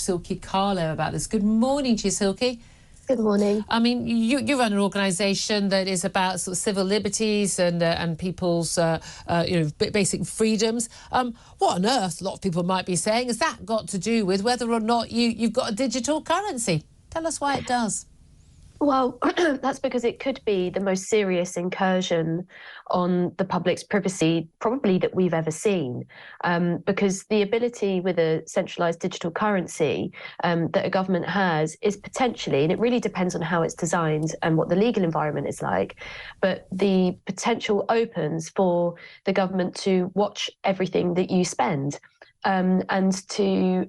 Silky Carlo about this. Good morning to you, Silky. Good morning. I mean, you run an organisation that is about sort of civil liberties and people's basic freedoms. What on earth, a lot of people might be saying, has that got to do with whether or not you've got a digital currency? Tell us why it does. Well, that's because it could be the most serious incursion on the public's privacy probably that we've ever seen, because the ability with a centralised digital currency that a government has is potentially, and it really depends on how it's designed and what the legal environment is like, but the potential opens for the government to watch everything that you spend. And to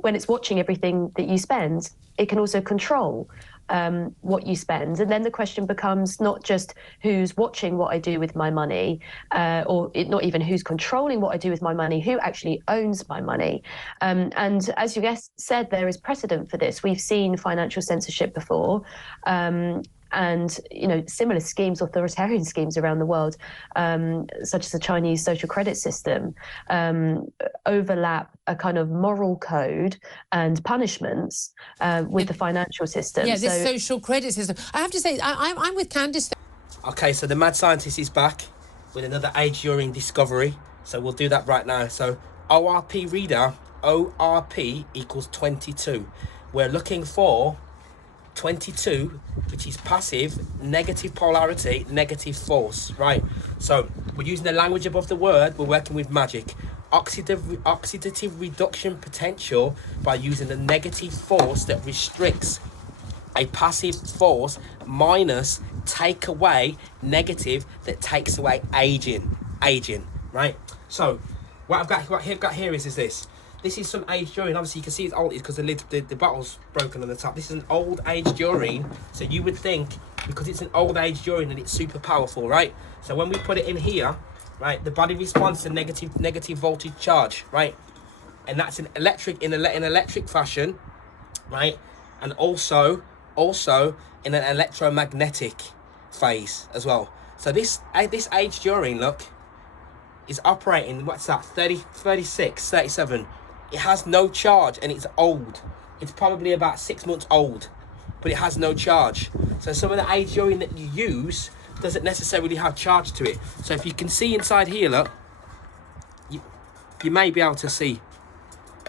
when it's watching everything that you spend, it can also control what you spend. And then the question becomes not just who's watching what I do with my money, not even who's controlling what I do with my money, who actually owns my money. And as you said, there is precedent for this. We've seen financial censorship before. And similar schemes, authoritarian schemes around the world, such as the Chinese social credit system, overlap a kind of moral code and punishments with the financial system. Yeah, this social credit system. I have to say, I'm with Candice. Okay, so the mad scientist is back with another age-during discovery. So we'll do that right now. So ORP reader, ORP equals 22. We're looking for 22, which is passive, negative polarity, negative force, right? So we're using the language above the word. We're working with Magick. Oxidative reduction potential by using the negative force that restricts a passive force minus take away negative that takes away aging, right? So what I've got here is this. This is some age during. Obviously, you can see it's old. It's because the bottle's broken on the top. This is an old age during. So you would think, because it's an old age during, that it's super powerful, right? So when we put it in here, right, the body responds to negative voltage charge, right? And that's in electric fashion, right? And also in an electromagnetic phase as well. So this age during, look, is operating, what's that, 36, 37. It has no charge and it's old. It's probably about 6 months old, but it has no charge. So some of the age during that you use doesn't necessarily have charge to it. So if you can see inside here, look, you may be able to see.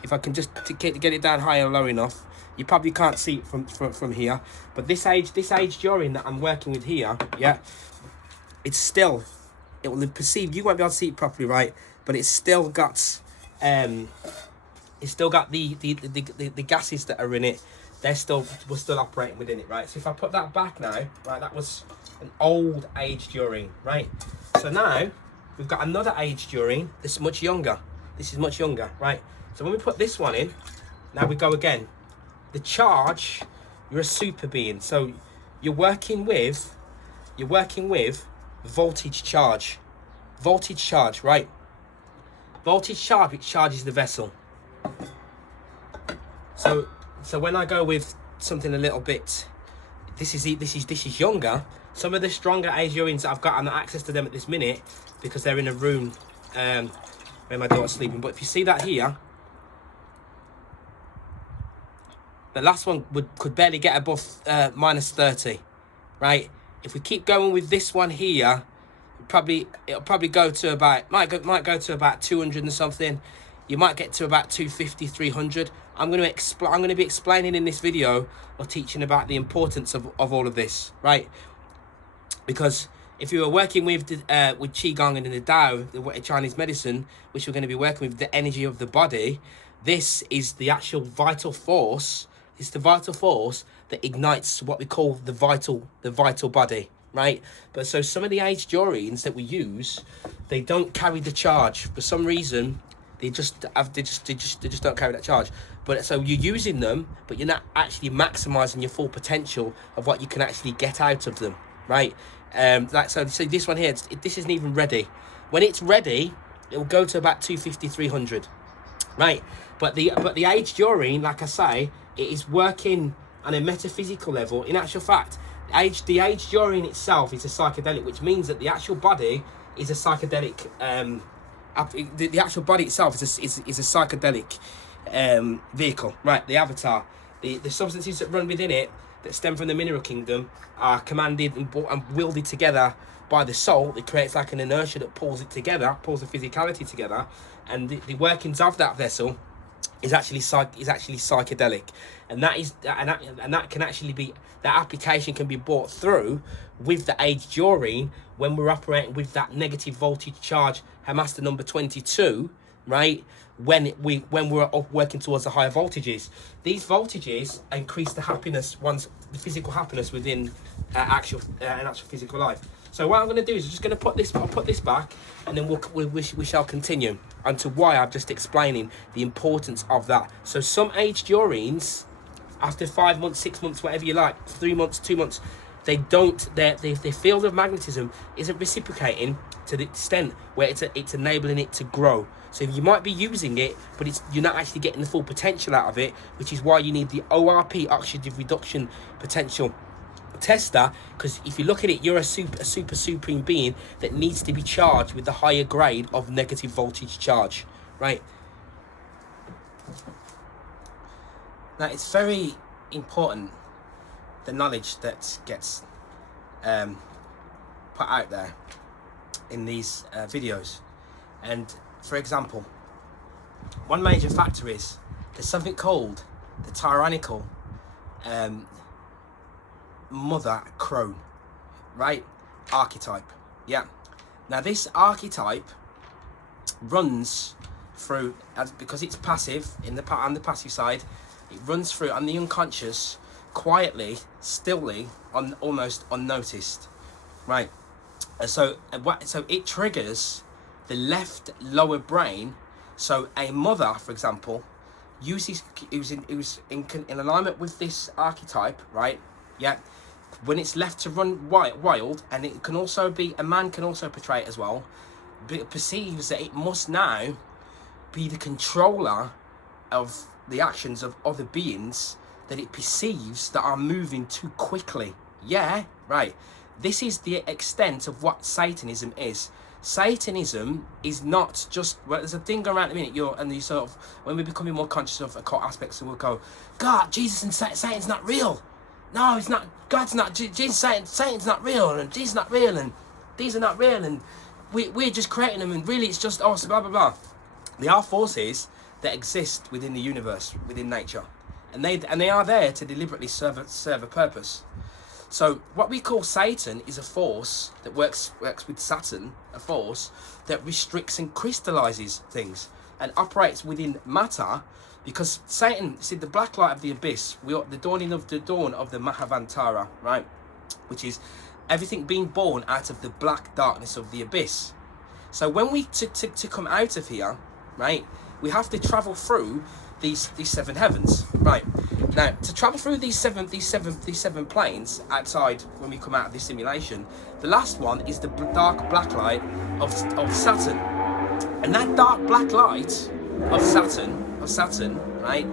If I can just get it down high or low enough, you probably can't see it from here. But this age during that I'm working with here, yeah, it's still, it will perceive, you won't be able to see it properly, right? But it's still got the gases that are in it. We're still operating within it, right? So if I put that back now, right, that was an old age during, right? So now we've got another age during. This is much younger. Right? So when we put this one in, now we go again. The charge, you're a super being. So you're working with voltage charge, right? Voltage charge, which charges the vessel. So when I go with something a little bit, this is younger. Some of the stronger age urines that I've got, I'm not access to them at this minute because they're in a room where my daughter's sleeping. But if you see that here, the last one could barely get above minus 30, right? If we keep going with this one here, it'll probably go to about, might go to about 200 and something. You might get to about 250, 300. I'm going to be explaining in this video or teaching about the importance of all of this, right? Because if you were working with Qigong and the Tao, the Chinese medicine, which we're going to be working with the energy of the body, this is the actual vital force. It's the vital force that ignites what we call the vital body, right? But so some of the age durings that we use, they don't carry the charge for some reason. They just don't carry that charge. But so you're using them, but you're not actually maximizing your full potential of what you can actually get out of them, right? So this one here, this isn't even ready. When it's ready, it will go to about 250, 300, right? But the age during, like I say, it is working on a metaphysical level. In actual fact, the age during itself is a psychedelic, which means that the actual body is a psychedelic. The actual body itself is a psychedelic vehicle, right? The avatar, the substances that run within it that stem from the mineral kingdom are commanded and wielded together by the soul. It creates like an inertia that pulls it together, pulls the physicality together, and the workings of that vessel is actually psychedelic, and that can actually be, that application can be brought through with the age during when we're operating with that negative voltage charge Hemaster number 22, right? When we're working towards the higher voltages, these voltages increase the happiness, the physical happiness within an actual physical life. So what I'm going to do is I'm just going to I'll put this back, and then we shall continue onto why I'm just explaining the importance of that. So some age durings, after 5 months, 6 months, whatever you like, 3 months, 2 months, their field of magnetism isn't reciprocating to the extent where it's enabling it to grow. So you might be using it, but you're not actually getting the full potential out of it, which is why you need the ORP, oxidative reduction potential tester, because if you look at it, you're a supreme being that needs to be charged with the higher grade of negative voltage charge, right? Now it's very important, the knowledge that gets put out there in these videos. And for example, one major factor is there's something called the tyrannical mother crone, right? Archetype. Yeah. Now this archetype runs through, because it's passive on the passive side, it runs through on the unconscious, quietly, stilly, almost unnoticed, right? So it triggers the left lower brain. So a mother, for example, who's in alignment with this archetype, right? Yeah. When it's left to run wild, and it can also be, a man can also portray it as well, but it perceives that it must now be the controller of the actions of other beings that it perceives that are moving too quickly. Yeah, right. This is the extent of what Satanism is. Satanism is not just, well, there's a thing around a minute, you sort of, when we're becoming more conscious of occult aspects, so we'll go, God, Jesus and Satan's not real. No, it's not. God's not. Jesus, Satan's not real, and Jesus is not real, and these are not real, and we're just creating them, and really it's just us, blah blah blah. They are forces that exist within the universe, within nature, and they are there to deliberately serve a purpose. So what we call Satan is a force that works with Saturn, a force that restricts and crystallizes things and operates within matter. Because Satan, see, the black light of the abyss, the dawn of the Mahavantara, right? Which is everything being born out of the black darkness of the abyss. So when we to come out of here, right, we have to travel through these seven heavens, right? Now, to travel through these seven planes outside, when we come out of this simulation, the last one is the dark black light of Saturn, and that dark black light of Saturn, right?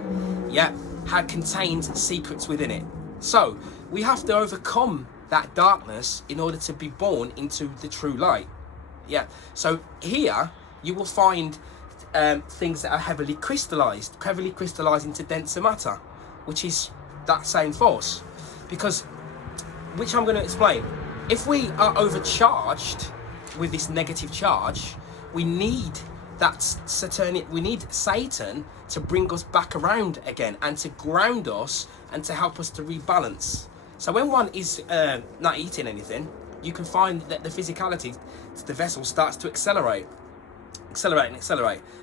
Yeah, had contained secrets within it. So we have to overcome that darkness in order to be born into the true light. Yeah. So here you will find things that are heavily crystallized into denser matter, which is that same force. Which I'm going to explain. If we are overcharged with this negative charge, we need we need Satan to bring us back around again, and to ground us, and to help us to rebalance. So when one is not eating anything, you can find that the physicality, the vessel starts to accelerate,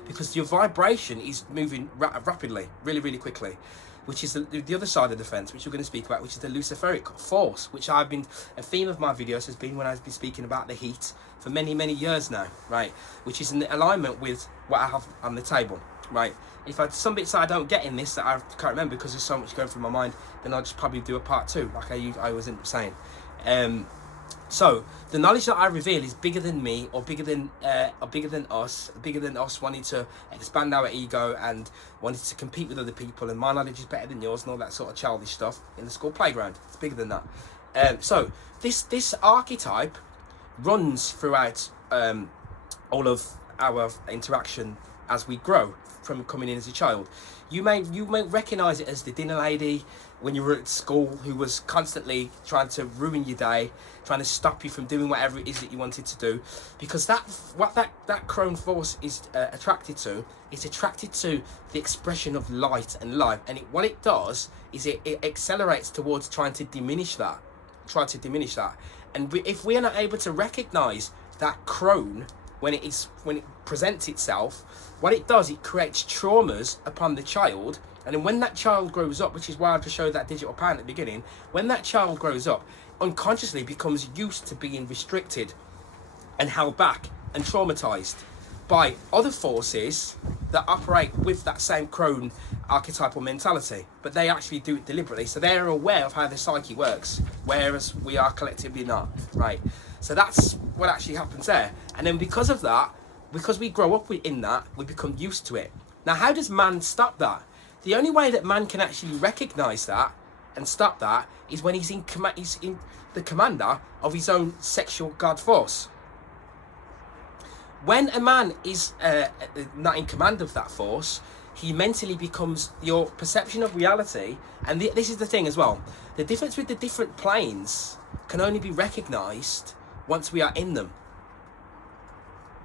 because your vibration is moving rapidly, really quickly, which is the other side of the fence, which we're going to speak about, which is the luciferic force, which a theme of my videos has been when I've been speaking about the heat for many years now, right? Which is in alignment with what I have on the table, right? If some bits that I don't get in this that I can't remember because there's so much going through my mind, then I'll just probably do a part 2, like I was saying. So the knowledge that I reveal is bigger than me, or bigger than us wanting to expand our ego and wanting to compete with other people, and my knowledge is better than yours, and all that sort of childish stuff in the school playground. It's bigger than that. So this archetype runs throughout all of our interaction as we grow from coming in as a child. You may recognise it as the dinner lady when you were at school who was constantly trying to ruin your day, trying to stop you from doing whatever it is that you wanted to do, because that crone force is attracted to the expression of light and life, and what it does is it accelerates towards trying to diminish that, and if we are not able to recognise that crone when it presents itself, what it does, it creates traumas upon the child. And then when that child grows up, which is why I just showed that digital pan at the beginning, when that child grows up, unconsciously becomes used to being restricted and held back and traumatized by other forces that operate with that same crone archetypal mentality, but they actually do it deliberately, so they're aware of how the psyche works, whereas we are collectively not, right? So that's what actually happens there. And then because of that, because we grow up in that, we become used to it. Now, how does man stop that? The only way that man can actually recognize that and stop that is when he's in the commander of his own sexual god force. When a man is not in command of that force, he mentally becomes, your perception of reality, and this is the thing as well, the difference with the different planes can only be recognized once we are in them.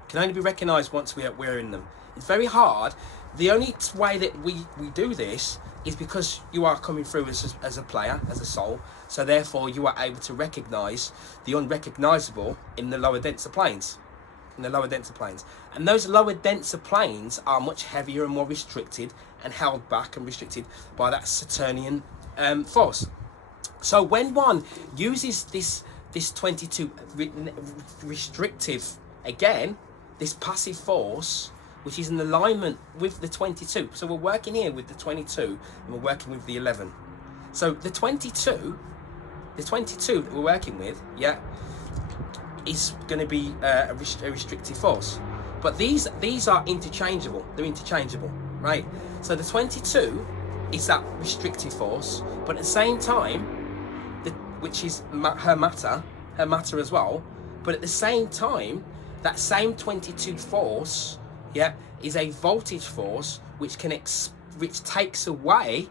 Can only be recognized once we're in them. It's very hard. The only way that we do this is because you are coming through as a player, as a soul, so therefore you are able to recognize the unrecognizable in the lower denser planes. And those lower denser planes are much heavier and more restricted and held back and restricted by that Saturnian force. So when one uses this 22 restrictive, again, this passive force, which is in alignment with the 22. So we're working here with the 22 and we're working with the 11. So the 22 that we're working with, yeah, is going to be a restrictive force. But these are interchangeable. They're interchangeable, right? So the 22 is that restrictive force, but at the same time, which is her matter as well. But at the same time, that same 22 force, yeah, is a voltage force which takes away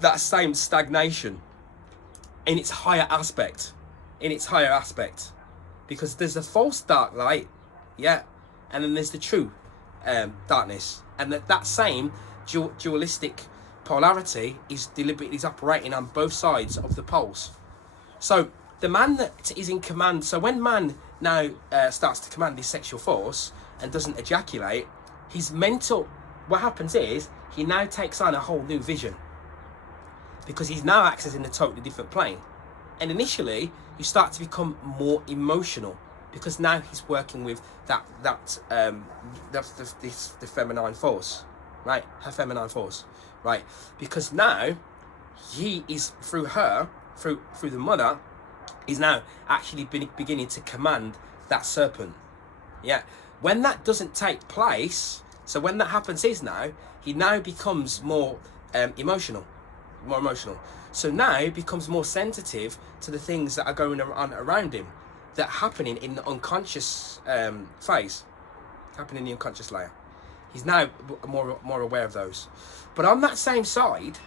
that same stagnation in its higher aspect. Because there's a false dark light, yeah, and then there's the true darkness, and that same dualistic polarity is operating on both sides of the poles. So the man that is in command, so when man now starts to command his sexual force and doesn't ejaculate, his mental, what happens is he now takes on a whole new vision, because he's now accessing a totally different plane. And initially you start to become more emotional, because now he's working with the feminine force, right? Her feminine force, right? Because now he is through the mother, he's now actually beginning to command that serpent. Yeah. When that doesn't take place, so when that happens is now, he now becomes more emotional. So now he becomes more sensitive to the things that are going on around him, that are happening in the unconscious phase, happening in the unconscious layer. He's now more aware of those. But on that same side,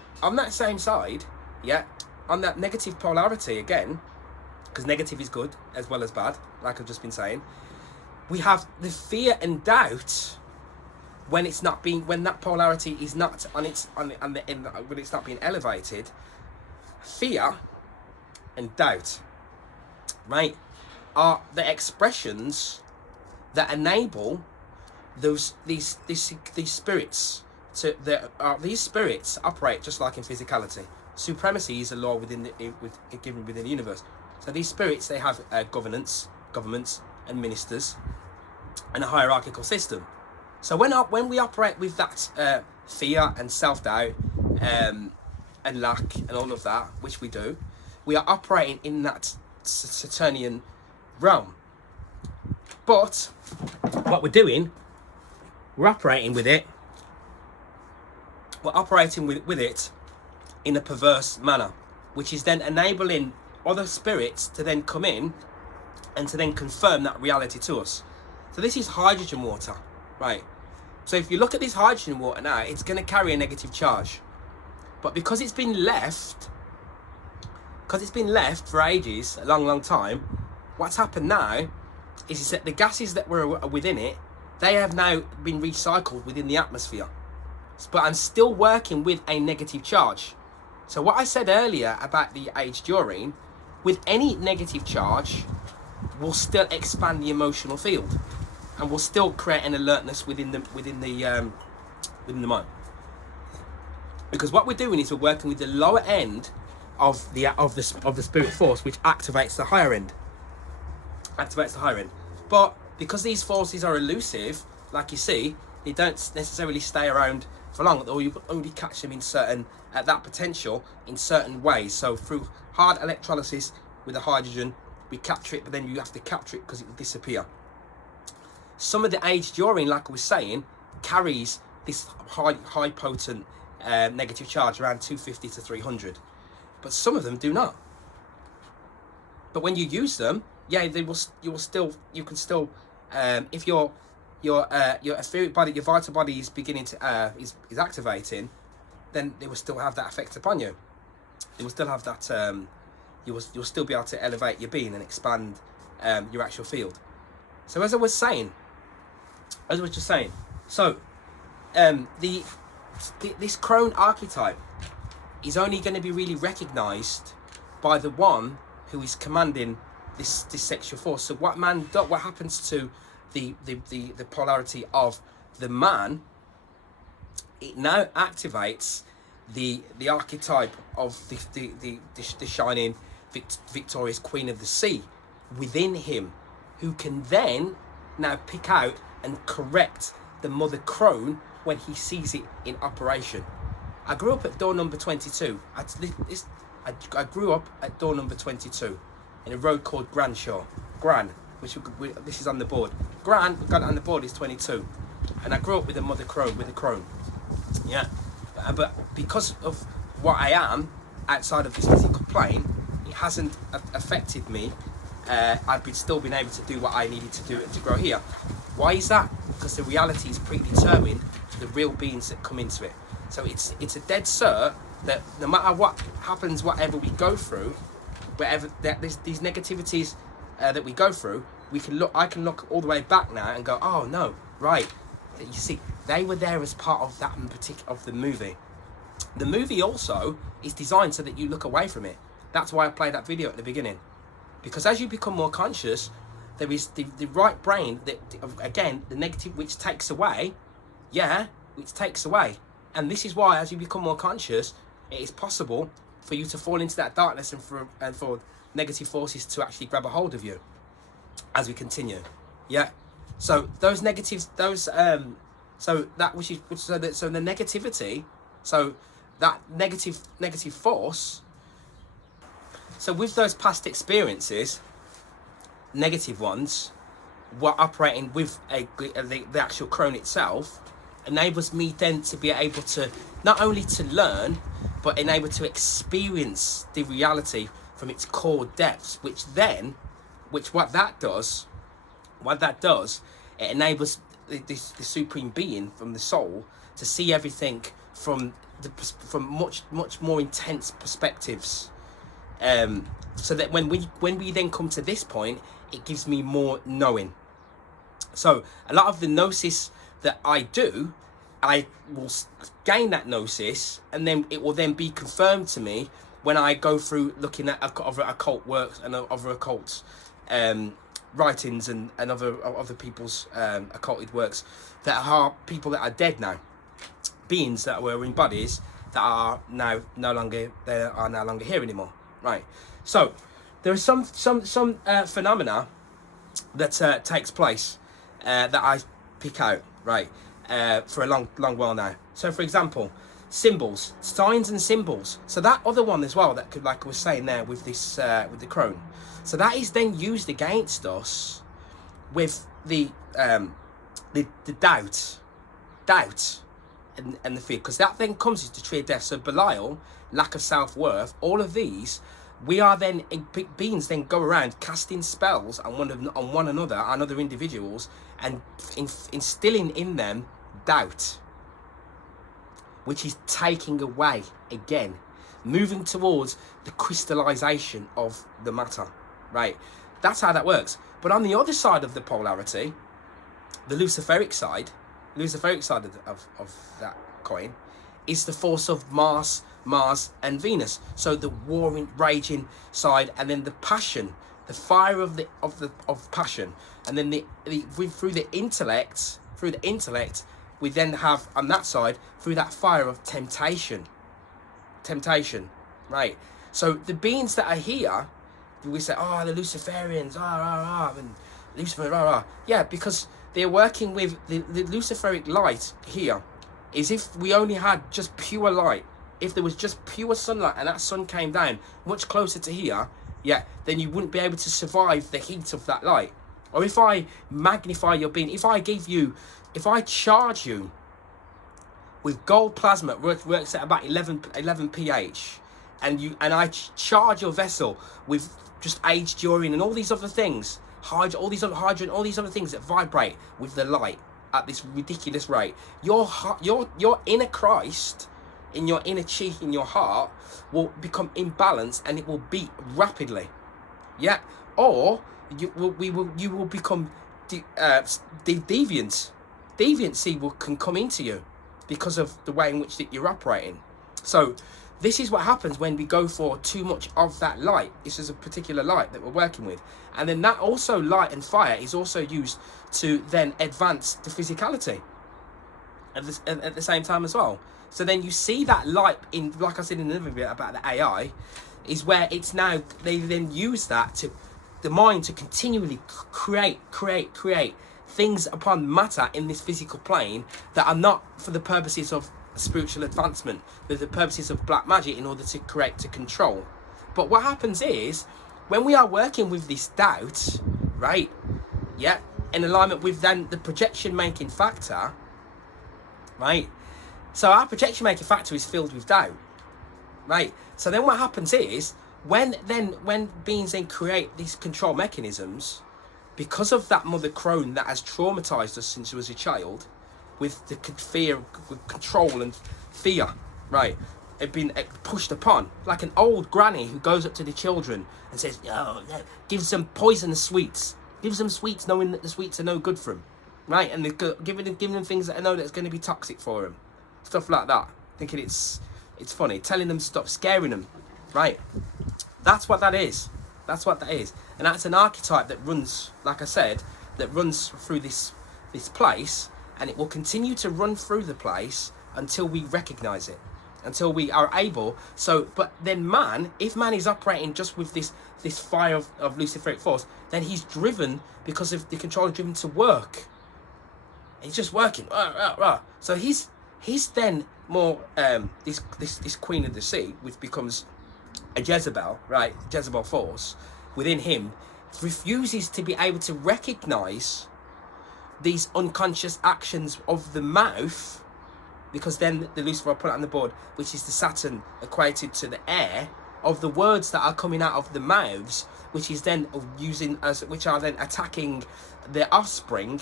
yeah, on that negative polarity again, because negative is good as well as bad, like I've just been saying, we have the fear and doubt when that polarity is not when it's not being elevated. Fear and doubt, right, are the expressions that enable these spirits to these spirits operate just like in physicality. Supremacy is a law given within the universe. So these spirits, they have governments and ministers and a hierarchical system. So when we operate with that fear and self-doubt and lack and all of that, which we do, we are operating in that Saturnian realm. But what we're doing, we're operating with it in a perverse manner, which is then enabling other spirits to then come in and to then confirm that reality to us. So this is hydrogen water, right? So if you look at this hydrogen water now, it's going to carry a negative charge. But because it's been left for ages, a long time, what's happened now is that the gases that were within it, they have now been recycled within the atmosphere. But I'm still working with a negative charge. So what I said earlier about the aged urine, with any negative charge, will still expand the emotional field, and will still create an alertness within the mind. Because what we're doing is we're working with the lower end of the spirit force, which activates the higher end. But because these forces are elusive, like you see, they don't necessarily stay around for long, or you only catch them in certain at that potential in certain ways. So through hard electrolysis with the hydrogen, we capture it, but then you have to capture it because it will disappear. Some of the aged urine, like I was saying, carries this high potent negative charge around 250 to 300, but some of them do not. But when you use them, yeah, you can still if your etheric body, your vital body is beginning to is activating, then they will still have that effect upon you. They will still have that you'll still be able to elevate your being and expand your actual field. So as I was just saying, so this crone archetype is only going to be really recognized by the one who is commanding this sexual force. So what happens to the polarity of the man? It now activates the archetype of the shining victorious queen of the sea within him, who can then now pick out and correct the mother crone when he sees it in operation. I grew up at door number 22. I grew up at door number 22 in a road called Granshaw. Which this is on the board. Gran, we got it on the board, is 22. And I grew up with a mother crone, with a crone. Yeah. But because of what I am outside of this physical plane, it hasn't affected me. I've still been able to do what I needed to do to grow here. Why is that? Because the reality is predetermined to the real beings that come into it. So it's a dead cert that no matter what happens, whatever we go through, wherever these negativities that we go through, I can look all the way back now and go, oh no, right. You see, they were there as part of that in particular of the movie. The movie also is designed so that you look away from it. That's why I played that video at the beginning. Because as you become more conscious, there is the right brain that, again, the negative, which takes away. And this is why, as you become more conscious, it is possible for you to fall into that darkness and for negative forces to actually grab a hold of you as we continue. Yeah. So those negatives, so the negativity, so that negative force. So with those past experiences, negative ones, were operating with the actual crone itself, enables me then to be able to not only to learn, but enable to experience the reality from its core depths, what that does, it enables the supreme being from the soul to see everything from much more intense perspectives. So that when we then come to this point, it gives me more knowing. So a lot of the gnosis that I do, I will gain that gnosis, and then it will then be confirmed to me when I go through looking at other occult works and other occult writings and other people's occulted works that are people that are dead now, beings that were in bodies that are now no longer here anymore. Right. So there are some phenomena that takes place that I pick out, right, for a long while now. So for example, symbols, signs and symbols. So that other one as well, that could, like I was saying there with this with the crone. So that is then used against us with the doubt and the fear, because that then comes into tree of death. So Belial, lack of self-worth, all of these we are then, beings then go around casting spells on one another, on other individuals, and instilling in them doubt, which is taking away again, moving towards the crystallization of the matter, right? That's how that works. But on the other side of the polarity, the Luciferic side of that coin is the force of Mars and Venus. So the warring, raging side, and then the passion, the fire of passion, and then through the intellect, we then have on that side through that fire of temptation, right? So the beings that are here, we say, oh, the Luciferians, and Lucifer, yeah, because they're working with the Luciferic light here. Is if we only had just pure light, if there was just pure sunlight and that sun came down much closer to here, yeah, then you wouldn't be able to survive the heat of that light. Or if I magnify your being, if I charge you with gold plasma, works at about 11 pH, and I charge your vessel with just aged urine and all these other things, all these other things that vibrate with the light at this ridiculous rate, your inner Christ, in your inner chi, in your heart, will become imbalanced and it will beat rapidly, yeah. Or you will become deviant. Deviancy can come into you because of the way in which that you're operating. So this is what happens when we go for too much of that light. This is a particular light that we're working with. And then that also, light and fire, is also used to then advance the physicality at the same time as well. So then you see that light in, like I said in another bit about the AI, is where it's now, they then use that to, the mind to continually create things upon matter in this physical plane that are not for the purposes of spiritual advancement, but the purposes of black magic, in order to control. But what happens is, when we are working with this doubt, right, yeah, in alignment with then the projection making factor, right, so our projection making factor is filled with doubt, right? So then what happens is, when beings then create these control mechanisms, because of that mother crone that has traumatized us since we was a child, with the fear, with control and fear, right, have been pushed upon, like an old granny who goes up to the children and says, oh, gives them poisonous sweets, gives them sweets knowing that the sweets are no good for them, right, and they're giving them things that I know that's going to be toxic for them, stuff like that, thinking it's funny, telling them stuff, scaring them, right? That's what that is. That's what that is. And that's an archetype that runs, like I said, that runs through this place, and it will continue to run through the place until we recognize it, until we are able. So, but then man, if man is operating just with this fire of Luciferic force, then he's driven, because of the controller, driven to work. He's just working. So he's then more this queen of the sea, which becomes a Jezebel, right? Jezebel force within him, refuses to be able to recognize these unconscious actions of the mouth, because then the Lucifer, I put it on the board, which is the Saturn equated to the air, of the words that are coming out of the mouths, which is then which are then attacking the offspring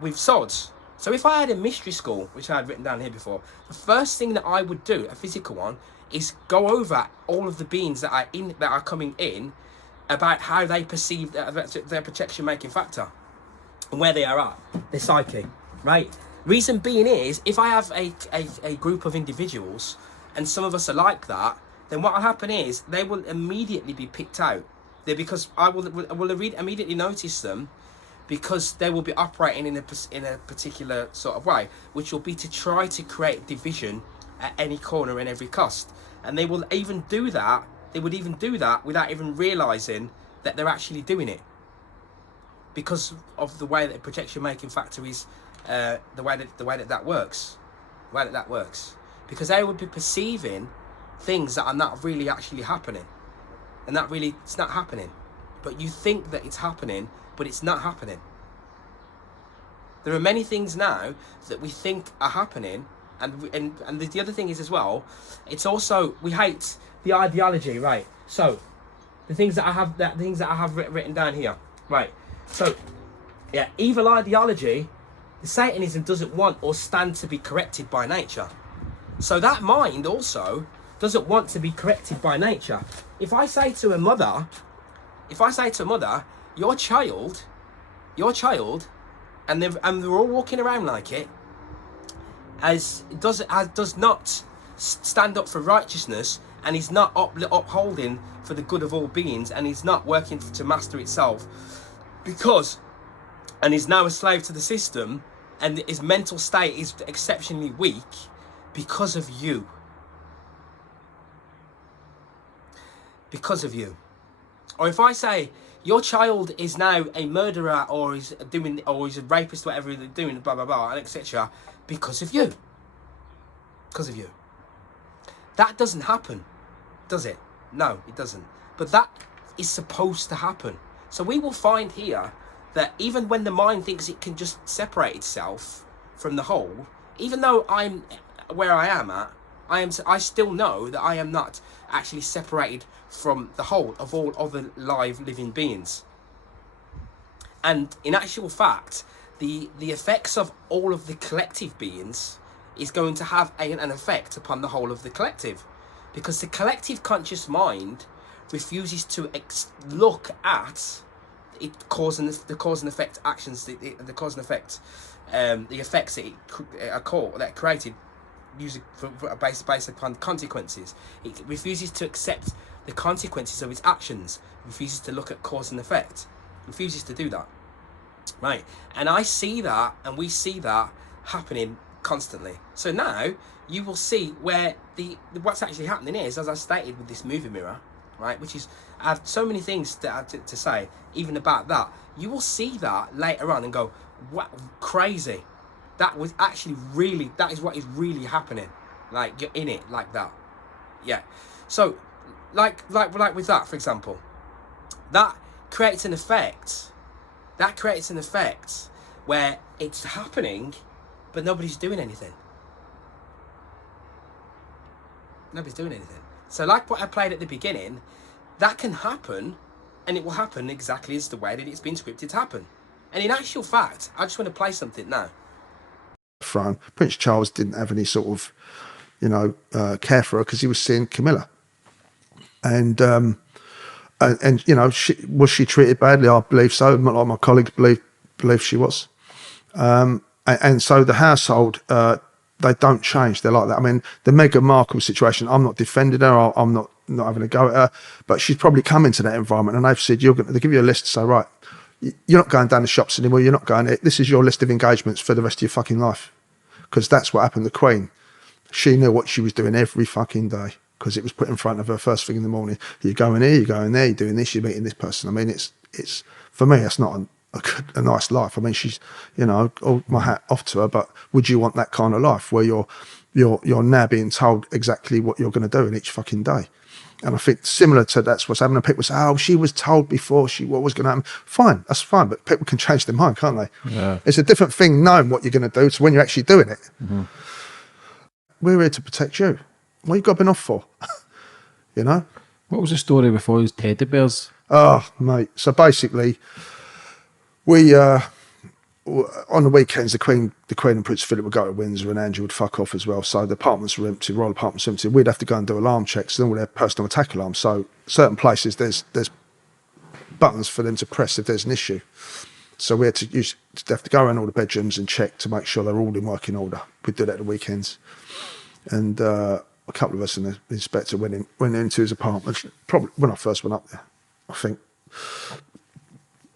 with swords. So if I had a mystery school, which I had written down here before, the first thing that I would do, a physical one, is go over all of the beings that are coming in, about how they perceive their projection making factor and where they are at, their psyche, right? Reason being is, if I have a group of individuals and some of us are like that, then what will happen is they will immediately be picked out. Because I will immediately notice them, because they will be operating in a particular sort of way, which will be to try to create division at any corner and every cost. And they will even do that. They would even do that without even realizing that they're actually doing it, because of the way that projection making factor is, the way that works, because they would be perceiving things that are not really actually happening, and that really, it's not happening, but you think that it's happening, but it's not happening. There are many things now that we think are happening, and the other thing is as well, it's also, we hate the ideology, right? So, the things that I have written down here. Right. So, yeah, evil ideology, the Satanism doesn't want or stand to be corrected by nature. So that mind also doesn't want to be corrected by nature. If I say to a mother, your child, and they're all walking around like it, does not stand up for righteousness, and is not upholding for the good of all beings, and is not working to master itself, and is now a slave to the system, and his mental state is exceptionally weak because of you. Because of you. Or if I say your child is now a murderer, or is a rapist, whatever they're doing, blah blah blah, and etc., because of you. Because of you. That doesn't happen, does it? No, it doesn't. But that is supposed to happen. So we will find here that even when the mind thinks it can just separate itself from the whole, even though I'm where I am at, I still know that I am not actually separated from the whole of all other live living beings. And in actual fact, the effects of all of the collective beings is going to have an effect upon the whole of the collective, because the collective conscious mind refuses to look at it the cause and effect actions, the cause and effect, the effects that that created, using based upon consequences. It refuses to accept the consequences of its actions. It refuses to look at cause and effect. It refuses to do that, right? And I see that, and we see that happening constantly. So now you will see where what's actually happening is, as I stated with this movie mirror, right, which is, I have so many things to say even about that. You will see that later on and go, what, crazy. That was actually really, that is what is really happening. Like, you're in it like that. Yeah. So like with that, for example, that creates an effect. That creates an effect where it's happening, but nobody's doing anything. Nobody's doing anything. So like what I played at the beginning, that can happen, and it will happen exactly as the way that it's been scripted to happen. And in actual fact, I just want to play something now. Throne. Prince Charles didn't have any sort of, care for her, because he was seeing Camilla. And you know, was she treated badly? I believe so. A lot of my colleagues believe she was. And so the household, they don't change. They're like that. I mean, the Meghan Markle situation, I'm not defending her. I'm not having a go at her, but she's probably come into that environment, and they've said, they give you a list to say, right, you're not going down the shops anymore. You're not going, this is your list of engagements for the rest of your fucking life. Because that's what happened. The Queen, she knew what she was doing every fucking day, because it was put in front of her first thing in the morning. You're going here, you're going there, you're doing this, you're meeting this person. I mean, it's for me, it's not a nice life. I mean, she's, all my hat off to her, but would you want that kind of life where you're now being told exactly what you're going to do in each fucking day? And I think similar to that's what's happening. People say, oh, she was told before what was going to happen. Fine, that's fine, but people can change their mind, can't they? Yeah. It's a different thing knowing what you're going to do to when you're actually doing it. Mm-hmm. We're here to protect you. What you got been off for? What was the story before his teddy bears? Oh, mate. So basically, we on the weekends, the Queen and Prince Philip would go to Windsor, and Andrew would fuck off as well. So the apartments were empty, royal apartments were empty. We'd have to go and do alarm checks, and all their personal attack alarms. So certain places, there's buttons for them to press if there's an issue. So we had to have to go around all the bedrooms and check to make sure they're all in working order. We'd do that at the weekends, and a couple of us and the inspector went into his apartment, probably when I first went up there, I think,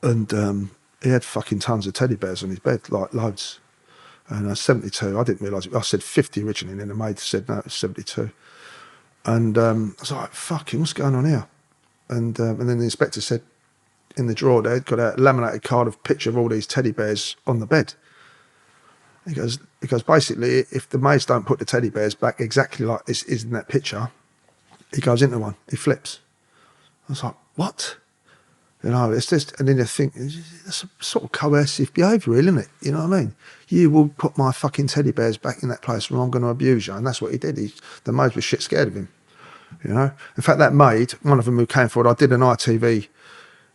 and he had fucking tons of teddy bears on his bed, like loads. And 72, I didn't realise it. I said 50 originally, and then the maid said no, it was 72. And I was like, fucking, what's going on here? And then the inspector said, in the drawer there, got a laminated card of picture of all these teddy bears on the bed. He goes, basically, if the maids don't put the teddy bears back exactly like this is in that picture, he goes into one, he flips. I was like, what? It's just, and then you think, it's a sort of coercive behaviour, isn't it? You know what I mean? You will put my fucking teddy bears back in that place, or I'm going to abuse you. And that's what he did. The maids were shit scared of him. You know, in fact, that maid, one of them who came forward, I did an ITV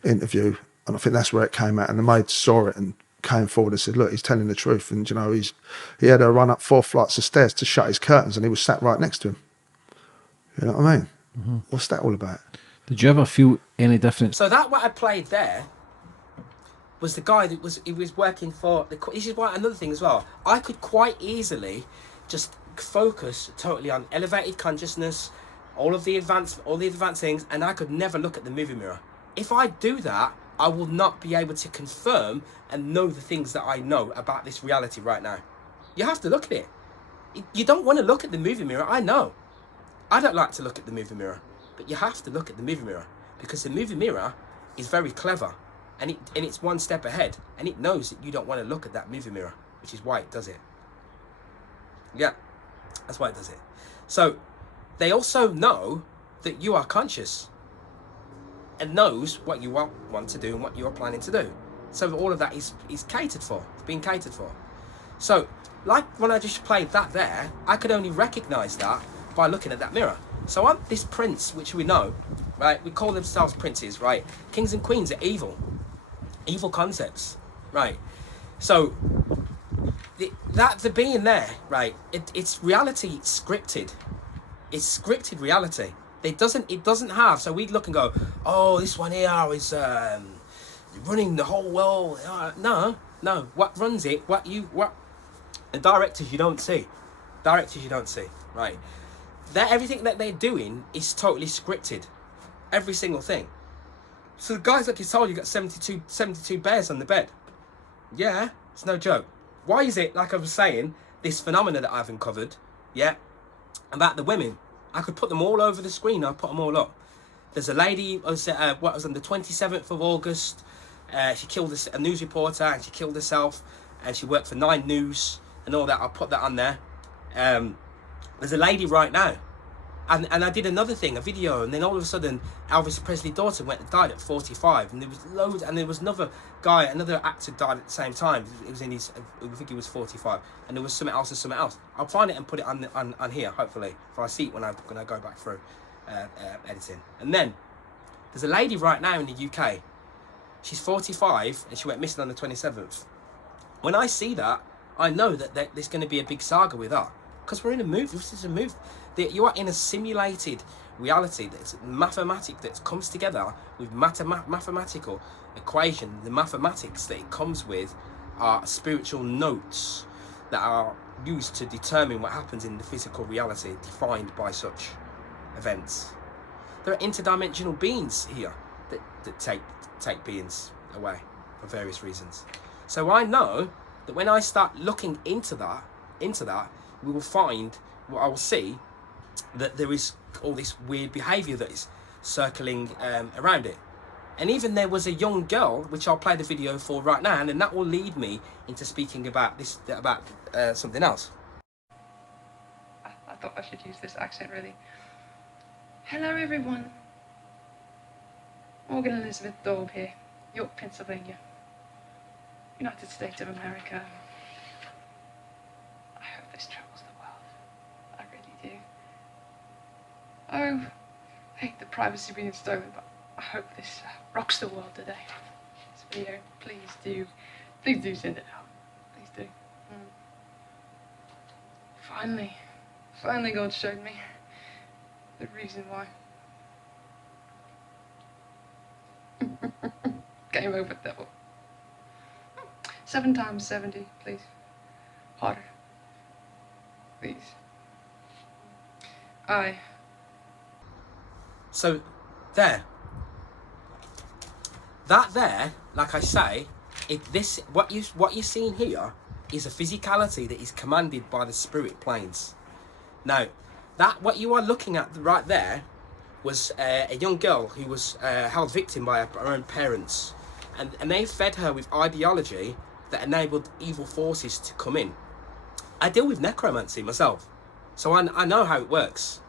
interview, and I think that's where it came out. And the maid saw it and came forward and said, "Look, he's telling the truth." And you know, he had to run up 4 flights of stairs to shut his curtains, and he was sat right next to him. You know what I mean? What's that all about? Did you ever feel any difference? So that what I played there was the guy that was working for the. This is why another thing as well. I could quite easily just focus totally on elevated consciousness, all the advanced things, and I could never look at the movie mirror. If I do that, I will not be able to confirm and know the things that I know about this reality right now. You have to look at it. You don't want to look at the movie mirror. I know. I don't like to look at the movie mirror, but you have to look at the movie mirror because the movie mirror is very clever, and it's one step ahead, and it knows that you don't want to look at that movie mirror, which is why it does it. Yeah, that's why it does it. So they also know that you are conscious and knows what you want to do and what you are planning to do. So all of that is catered for. It's being catered for. So like when I just played that there, I could only recognize that by looking at that mirror. So I'm this prince, which we know, right? We call themselves princes, right? Kings and queens are evil concepts, right? So the being there, right? It's reality scripted. It's scripted reality. It doesn't have. So we'd look and go, oh, this one here is running the whole world. No. What runs it? The directors you don't see. Right? Everything that they're doing is totally scripted. Every single thing. So the guys, like you told, you got 72 bears on the bed. Yeah, it's no joke. Why is it, like I was saying, this phenomena that I've uncovered, yeah, about the women? I could put them all over the screen. I'll put them all up. There's a lady, what was on the 27th of August. She killed a news reporter, and she killed herself, and she worked for 9 News and all that. I'll put that on there. There's a lady right now, and I did another thing, a video, and then all of a sudden Elvis Presley's daughter died at 45, and there was loads, and there was another actor died at the same time. It was in his, I think he was 45, and there was something else. I'll find it and put it on here, hopefully, if I see it when I go back through editing. And then there's a lady right now in the UK. She's 45, and she went missing on the 27th. When I see that, I know that there's going to be a big saga with her. Because we're in a movie. This is a movie. You are in a simulated reality that's mathematic, that comes together with mathematical equation. The mathematics that it comes with are spiritual notes that are used to determine what happens in the physical reality defined by such events. There are interdimensional beings here that take beings away for various reasons. So I know that when I start looking into that, we will find, what I will see, that there is all this weird behaviour that is circling around it. And even there was a young girl, which I'll play the video for right now, and then that will lead me into speaking about something else. I thought I should use this accent, really. Hello, everyone. Morgan Elizabeth Daub here, York, Pennsylvania, United States of America. I hope this travels the world. I really do. Oh, I hate the privacy being stolen, but I hope this rocks the world today. This video, please do send it out. Please do. Finally God showed me the reason why. Game over, devil. 7 times 70, please. Harder. Please. So, there. That there, like I say, what you're seeing here is a physicality that is commanded by the spirit planes. Now, what you are looking at right there was a young girl who was held victim by her own parents, and they fed her with ideology that enabled evil forces to come in. I deal with necromancy myself, so I know how it works,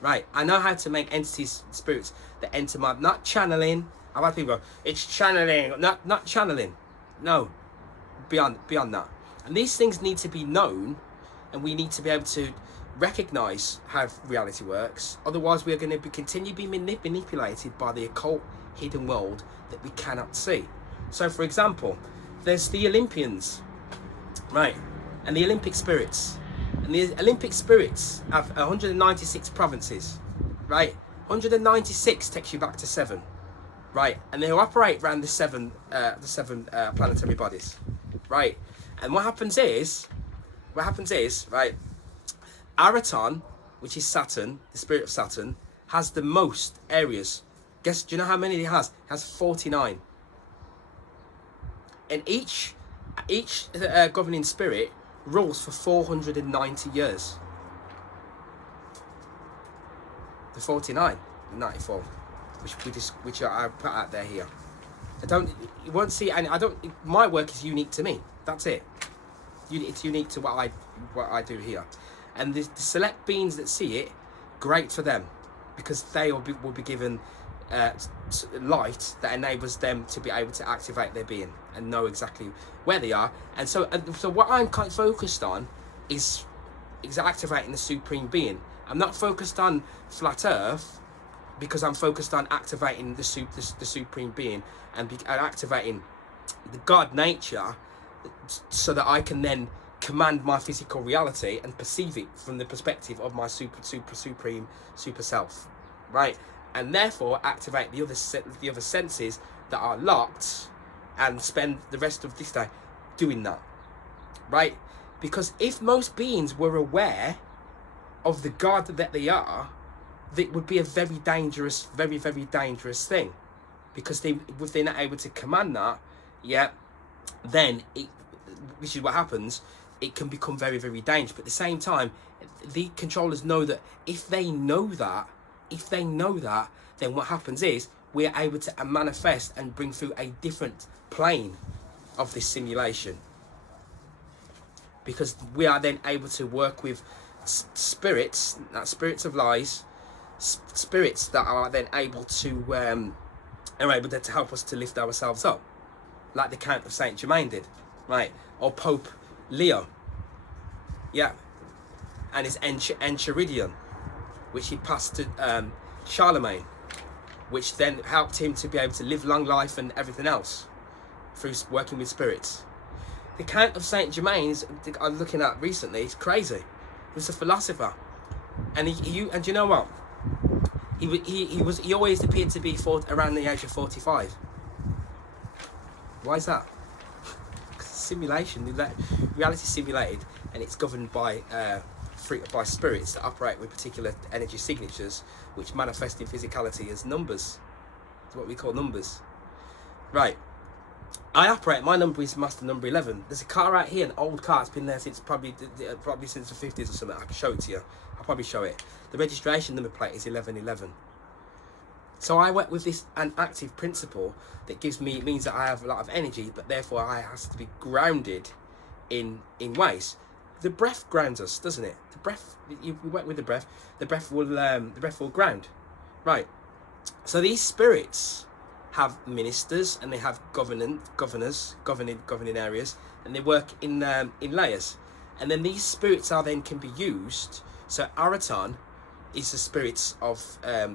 right? I know how to make entities, spirits that enter my, not channeling. I've had people go, it's channeling, not channeling. No, beyond that. And these things need to be known, and we need to be able to recognize how reality works. Otherwise, we are going to continue being manipulated by the occult hidden world that we cannot see. So, for example, there's the Olympians, right, and the Olympic spirits. And the Olympic spirits have 196 provinces, right? 196 takes you back to 7, right? And they operate around the seven planetary bodies, right? And what happens is, right, Araton, which is Saturn, the spirit of Saturn, has the most areas. Guess, do you know how many it has? It has 49. And each governing spirit rules for 490 years. The 49, the 94, which I put out there here. You won't see, and my work is unique to me. That's it. It's unique to what I do here. And the select beings that see it, great for them, because they will be given light that enables them to be able to activate their being and know exactly where they are. And so what I'm kind of focused on is activating the supreme being. I'm not focused on flat Earth, because I'm focused on activating the supreme being and activating the God nature, so that I can then command my physical reality and perceive it from the perspective of my supreme super self, right? And therefore activate the other senses that are locked, and spend the rest of this day doing that, right? Because if most beings were aware of the God that they are, it would be a very dangerous thing, because if they're not able to command that, yeah, then which is what happens, it can become very dangerous. But at the same time, the controllers know that if they know that, then what happens is we're able to manifest and bring through a different plane of this simulation, because we are then able to work with spirits of lies, spirits that are then able to help us to lift ourselves up, like the Count of Saint Germain did, right? Or Pope Leo, yeah, and his Enchiridion, which he passed to Charlemagne, which then helped him to be able to live long life and everything else through working with spirits. The Count of Saint Germain, I'm looking at recently, it's crazy. He was a philosopher, and and you know what? He always appeared to be around the age of 45. Why is that? Simulation, reality simulated, and it's governed by spirits that operate with particular energy signatures, which manifest in physicality as numbers. It's what we call numbers, right? My number is master number 11. There's a car right here, an old car. It's been there since probably since the 50s or something. I can show it to you. I'll probably show it. The registration number plate is 1111. So I work with an active principle that means that I have a lot of energy, but therefore I have to be grounded in ways. The breath grounds us, doesn't it? The breath, you work with the breath will ground, right? So these spirits have ministers, and they have governing areas, and they work in layers, and then these spirits can be used. So Araton is the spirits of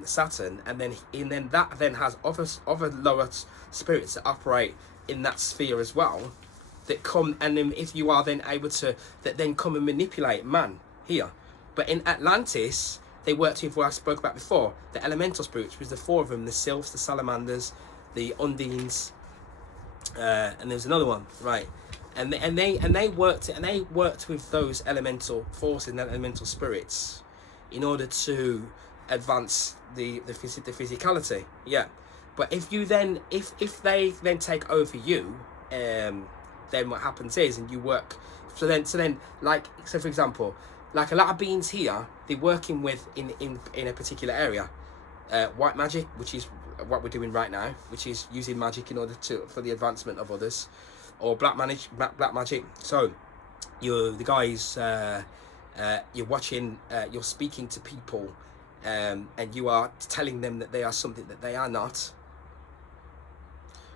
Saturn, and then that has other lower spirits that operate in that sphere as well, that come, and then if you are then able to, that then come and manipulate man here. But in Atlantis, they worked with what I spoke about before, the elemental spirits, which was the 4 of them: the sylphs, the salamanders, the undines, and there's another one, right? And they worked with those elemental forces and elemental spirits in order to advance the physicality, yeah. But if they then take over you, then what happens is, and you work, so then for example, like a lot of beings here, they're working with in a particular area, white magic, which is what we're doing right now, which is using magic in order for the advancement of others, or black magic. So you're watching, you're speaking to people, and you are telling them that they are something that they are not,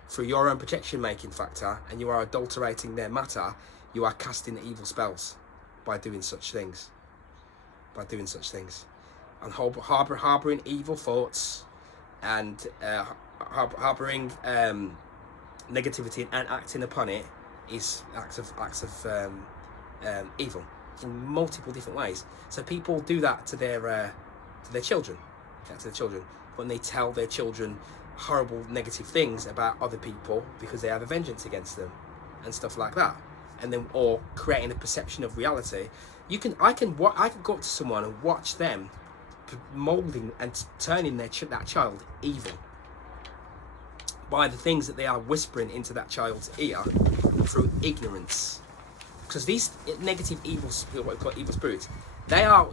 through your own projection making factor, and you are adulterating their matter. You are casting evil spells by doing such things. by doing such things, and harboring evil thoughts, and harboring negativity and acting upon it is acts of evil in multiple different ways. So people do that to their children, when they tell their children horrible negative things about other people because they have a vengeance against them and stuff like that, and then or creating a perception of reality. I can go up to someone and watch them molding and turning that child evil by the things that they are whispering into that child's ear through ignorance. Because these negative evil spirits, they are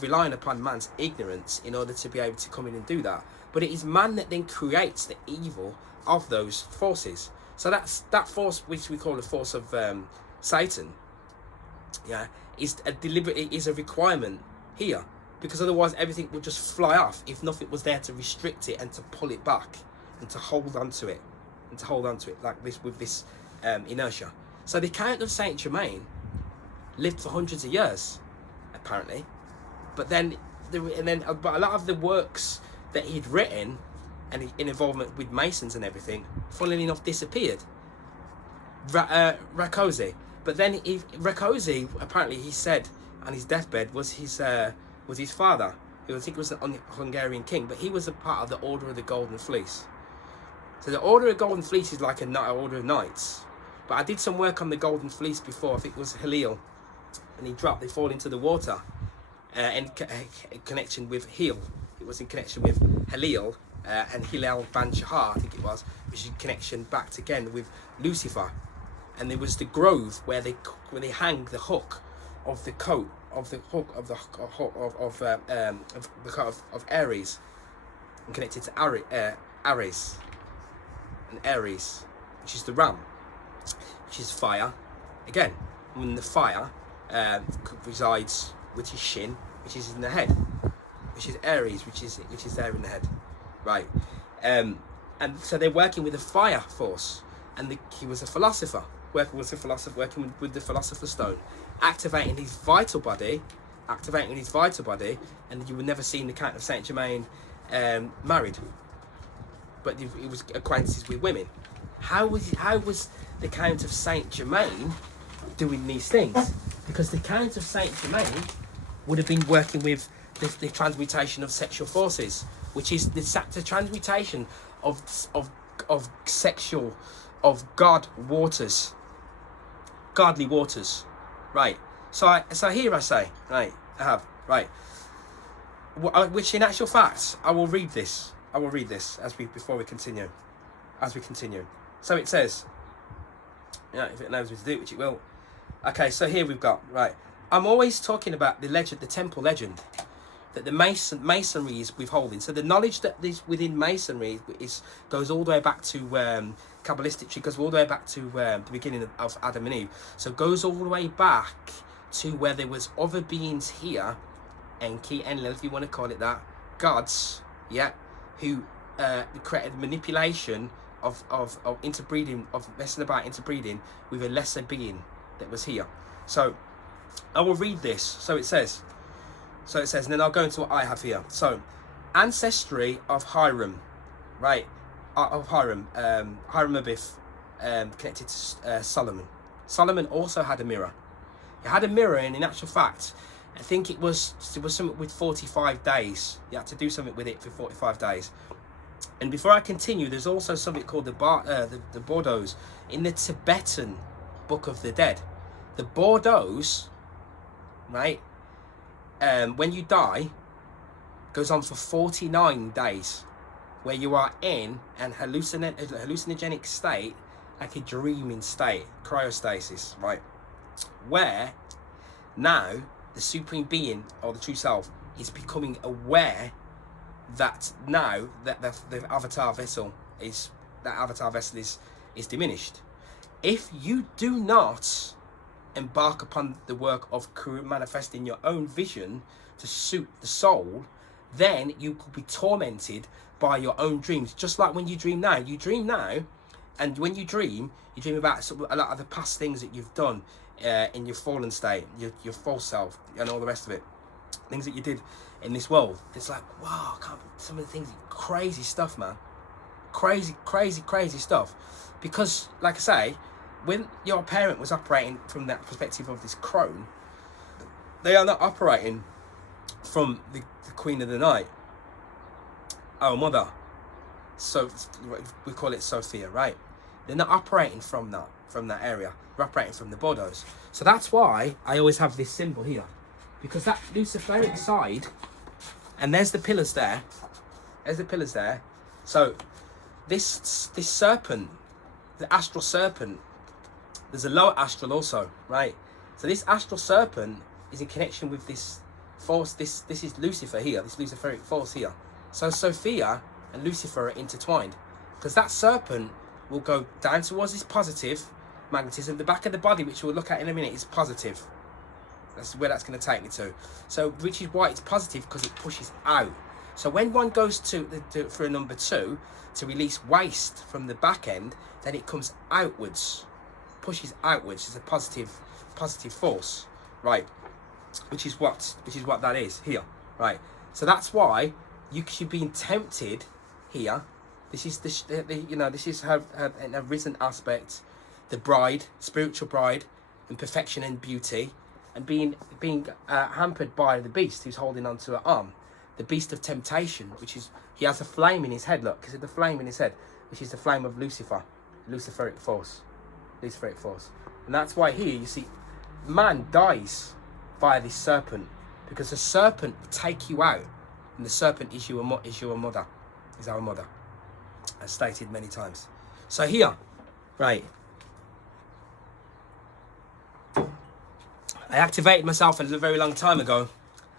relying upon man's ignorance in order to be able to come in and do that. But it is man that then creates the evil of those forces. So that force, which we call the force of Satan, is a requirement here, because otherwise everything would just fly off if nothing was there to restrict it and to pull it back and to hold on to it like this, with this inertia. So the Count of Saint Germain lived for hundreds of years, apparently, but a lot of the works that he'd written and in involvement with Masons and everything, funnily enough, disappeared. Rákóczi, but then Rákóczi, apparently, he said on his deathbed was his father, who I think was a Hungarian king, but he was a part of the Order of the Golden Fleece. So the Order of Golden Fleece is like an order of knights. But I did some work on the Golden Fleece before. I think it was Halil, and they fall into the water in connection with Hil. It was in connection with Halil and Hillel ban Shahar, I think it was, which is in connection back again with Lucifer. And there was the grove where they hang the hook of the coat of Aries, and connected to Aries, and Aries, which is the ram, which is fire. Again, when the fire resides with his shin, which is in the head, which is Aries, which is there in the head, right? And so they're working with the fire force, and he was a philosopher, working with the philosopher's stone, activating his vital body, and you would never see in the Count of Saint Germain married, but it was acquaintances with women. How was the Count of Saint Germain doing these things? Because the Count of Saint Germain would have been working with the transmutation of sexual forces, which is the transmutation of godly waters, right? So here I say, right, I have, right, which in actual fact, I will read this before we continue. So it says, if it knows me to do it, which it will. Okay, so here we've got, right, I'm always talking about the temple legend that the masonry is withholding. So the knowledge that is within masonry goes all the way back to Kabbalistic tree, goes all the way back to the beginning of Adam and Eve. So it goes all the way back to where there was other beings here, Enki, Enlil, if you want to call it that, gods, who created manipulation of interbreeding, of messing about interbreeding with a lesser being that was here. So I will read this. So it says, and then I'll go into what I have here. So, ancestry of Hiram, right? Of Hiram Abith, connected to Solomon. Solomon also had a mirror. He had a mirror, and in actual fact, I think it was something with 45 days. You had to do something with it for 45 days. And before I continue, there's also something called the Bordeaux in the Tibetan Book of the Dead. The Bordeaux, right? When you die, goes on for 49 days, where you are in an hallucinogenic state, like a dreaming state, cryostasis, right? Where now the supreme being, or the true self, is becoming aware that now that the avatar vessel is diminished. If you do not embark upon the work of manifesting your own vision to suit the soul, then you could be tormented by your own dreams. Just like when you dream now, and when you dream about a lot of the past things that you've done in your fallen state, your false self, and all the rest of it. things that you did in this world. It's like, wow, I can't, some of the things, crazy stuff, man. Crazy, crazy, crazy stuff. Because, like I say, when your parent was operating from that perspective of this crone, they are not operating from the Queen of the Night, our mother. So we call it Sophia, right? They're not operating from that area. They're operating from the Bordeaux. So that's why I always have this symbol here, because that Luciferic side, and there's the pillars there. There's the pillars there. So this serpent, the astral serpent, there's a lower astral also, right? So this astral serpent is in connection with this force. This is Lucifer here, this Luciferic force here. So Sophia and Lucifer are intertwined, because that serpent will go down towards this positive magnetism. The back of the body, which we'll look at in a minute, is positive. That's where that's going to take me to. So, which is why it's positive, because it pushes out. So when one goes for a number 2 to release waste from the back end, then it comes outwards, pushes outwards. It's a positive force, right? Which is what that is here, right? So that's why you should be tempted here. This is this is her an arisen aspect, the bride, spiritual bride, and perfection and beauty, and being hampered by the beast who's holding onto her arm, the beast of temptation, which is, he has a flame in his head. Look, is it the flame in his head, which is the flame of Lucifer, Luciferic force, and that's why here you see man dies via this serpent, because the serpent will take you out, and the serpent is your mother, is our mother, as stated many times. So here, right, I activated myself a very long time ago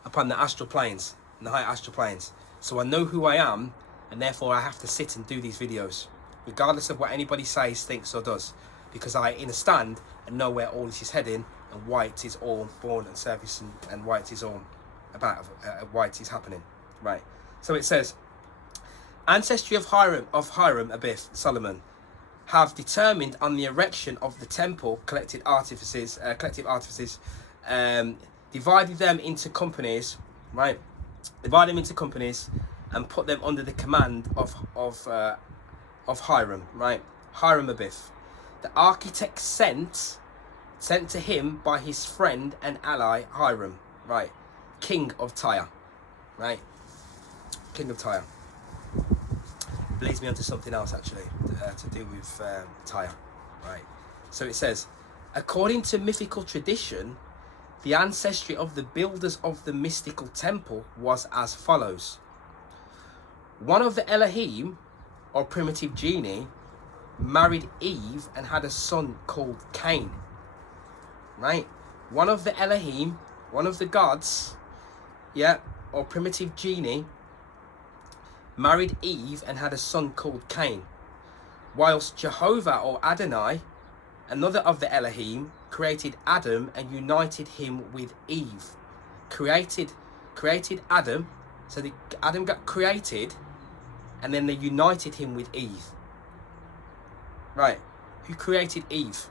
upon the astral planes, in the high astral planes. So I know who I am, and therefore I have to sit and do these videos, regardless of what anybody says, thinks, or does, because I understand and know where all this is heading, and why it is all born and service, and why it is all about, why it is happening, right? So it says, ancestry of Hiram Abiff Solomon have determined on the erection of the temple collective artifices, divided them into companies, right? Divide them into companies and put them under the command of Hiram, right? Hiram Abiff, the architect sent to him by his friend and ally Hiram, right? King of Tyre, right? King of Tyre. Leads me onto something else actually to do with Tyre, right? So it says, according to mythical tradition, the ancestry of the builders of the mystical temple was as follows. One of the Elohim, or primitive genie, married Eve and had a son called Cain, right? One of the Elohim, one of the gods, yeah, or primitive genie, married Eve and had a son called Cain, whilst Jehovah, or Adonai, another of the Elohim, created Adam and united him with Eve. Created Adam, so Adam got created, and then they united him with Eve. Right, who created Eve?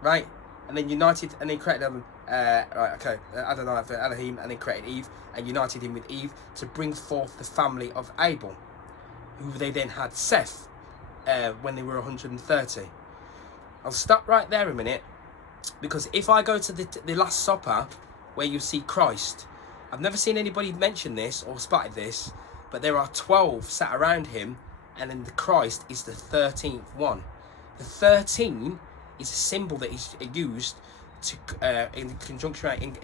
Right, and then united, and then created Adam. Right, okay, Adonai for Elohim, and then created Eve and united him with Eve to bring forth the family of Abel, who they then had Seth when they were 130. I'll stop right there a minute, because if I go to the Last Supper, where you see Christ, I've never seen anybody mention this or spotted this, but there are 12 sat around him, and then the Christ is the 13th one. The 13 is a symbol that is used to in conjunction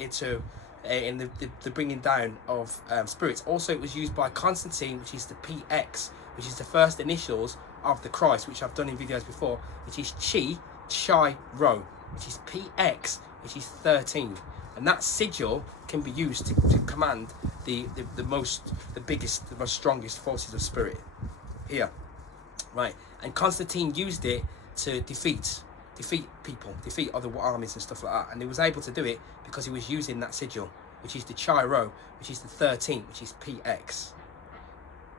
in the bringing down of spirits. Also, it was used by Constantine, which is the PX, which is the first initials of the Christ, which I've done in videos before, which is Chi Rho, which is PX, which is 13, and that sigil can be used to command the biggest, the most strongest forces of spirit here, right? And Constantine used it to defeat people, defeat other armies and stuff like that, and he was able to do it because he was using that sigil, which is the Chi Rho, which is the 13, which is PX,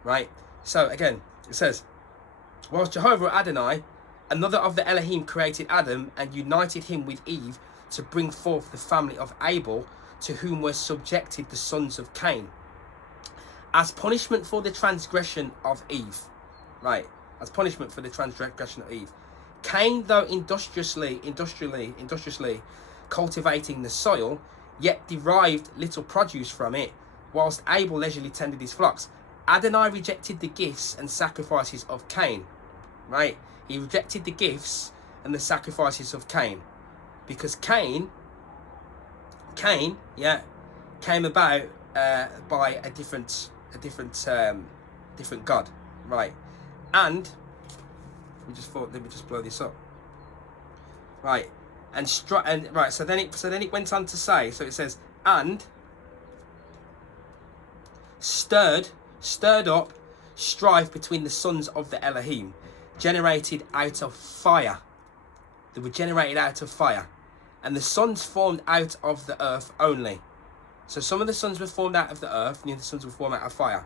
right? So again, it says, whilst Jehovah Adonai, another of the Elohim, created Adam and united him with Eve to bring forth the family of Abel to whom were subjected the sons of Cain, as punishment for the transgression of Eve. Right, as punishment for the transgression of Eve. Cain, though industriously cultivating the soil, yet derived little produce from it, whilst Abel leisurely tended his flocks. Adonai rejected the gifts and sacrifices of Cain. Right, he rejected the gifts and the sacrifices of Cain, because Cain, yeah, came about by a different God, right? And let me just blow this up, right? And right, so then it went on to say, so it says, and stirred up strife between the sons of the Elohim, generated out of fire. They were generated out of fire, and the sons formed out of the earth only. So some of the sons were formed out of the earth, and the other sons were formed out of fire.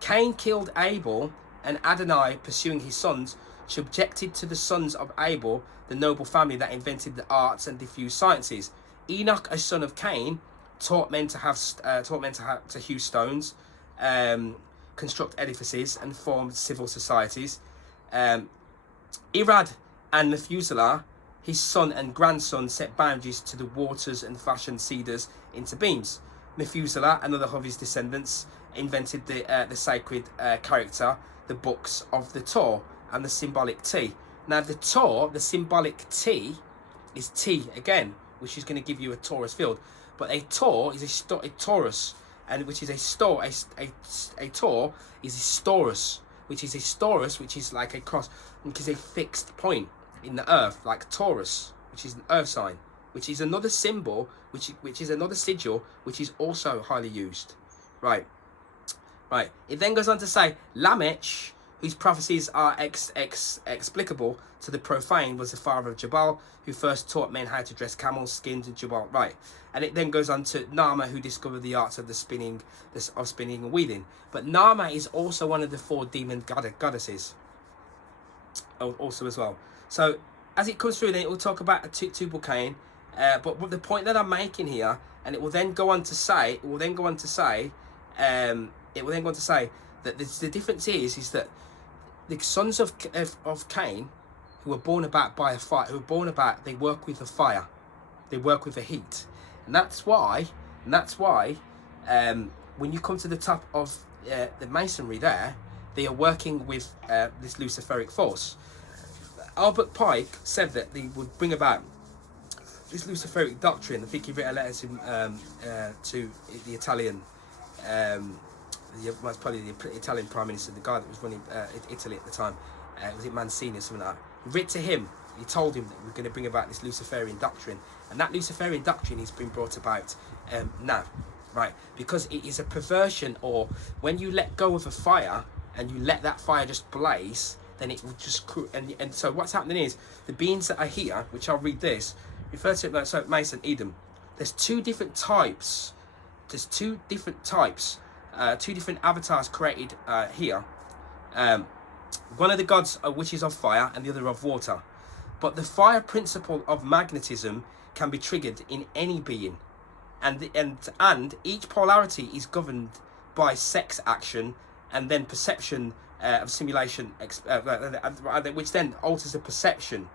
Cain killed Abel, and Adonai, pursuing his sons, subjected to the sons of Abel the noble family that invented the arts and diffused sciences. Enoch, a son of Cain, taught men to hew stones, construct edifices, and form civil societies. Irad and Methuselah, his son and grandson, set boundaries to the waters and fashioned cedars into beams. Methuselah, another of his descendants, invented the sacred character, the books of the Torah, and the symbolic T. Now the Torah, the symbolic T, is T again, which is going to give you a torus field. But a Torah is a torus, and which is a Torah is a storus, which is a storus, which is like a cross, which is a fixed point in the earth, like Taurus, which is an earth sign, which is another symbol, which is another sigil, which is also highly used. Right. It then goes on to say, Lamech, whose prophecies are explicable to the profane, was the father of Jabal, who first taught men how to dress camels' skins in Jabal. Right. And it then goes on to Nama, who discovered the arts of spinning and weaving. But Nama is also one of the 4 demon goddesses, also as well. So as it comes through, then it will talk about a Tubal Cain. But the point that I'm making here, and it will then go on to say, that the difference is that the sons of Cain, who were born about by a fire, they work with the fire, they work with the heat, and that's why when you come to the top of the masonry there, they are working with this Luciferic force. Albert Pike said that they would bring about this Luciferic doctrine. I think he wrote a letter to the Italian, probably the Italian Prime Minister, the guy that was running Italy at the time. Was it Mancini or something like that? He wrote to him. He told him that we're going to bring about this Luciferian doctrine, and that Luciferian doctrine has been brought about now, right? Because it is a perversion, or when you let go of a fire and you let that fire just blaze, then it will just and so what's happening is the beings that are here, which I'll read this, refer to it like so. Mason, Edom. There's 2 different types. There's 2 different types. 2 different avatars created here. One of the gods which is of fire, and the other of water. But the fire principle of magnetism can be triggered in any being, and each polarity is governed by sex action, and then perception of simulation, which then alters the perception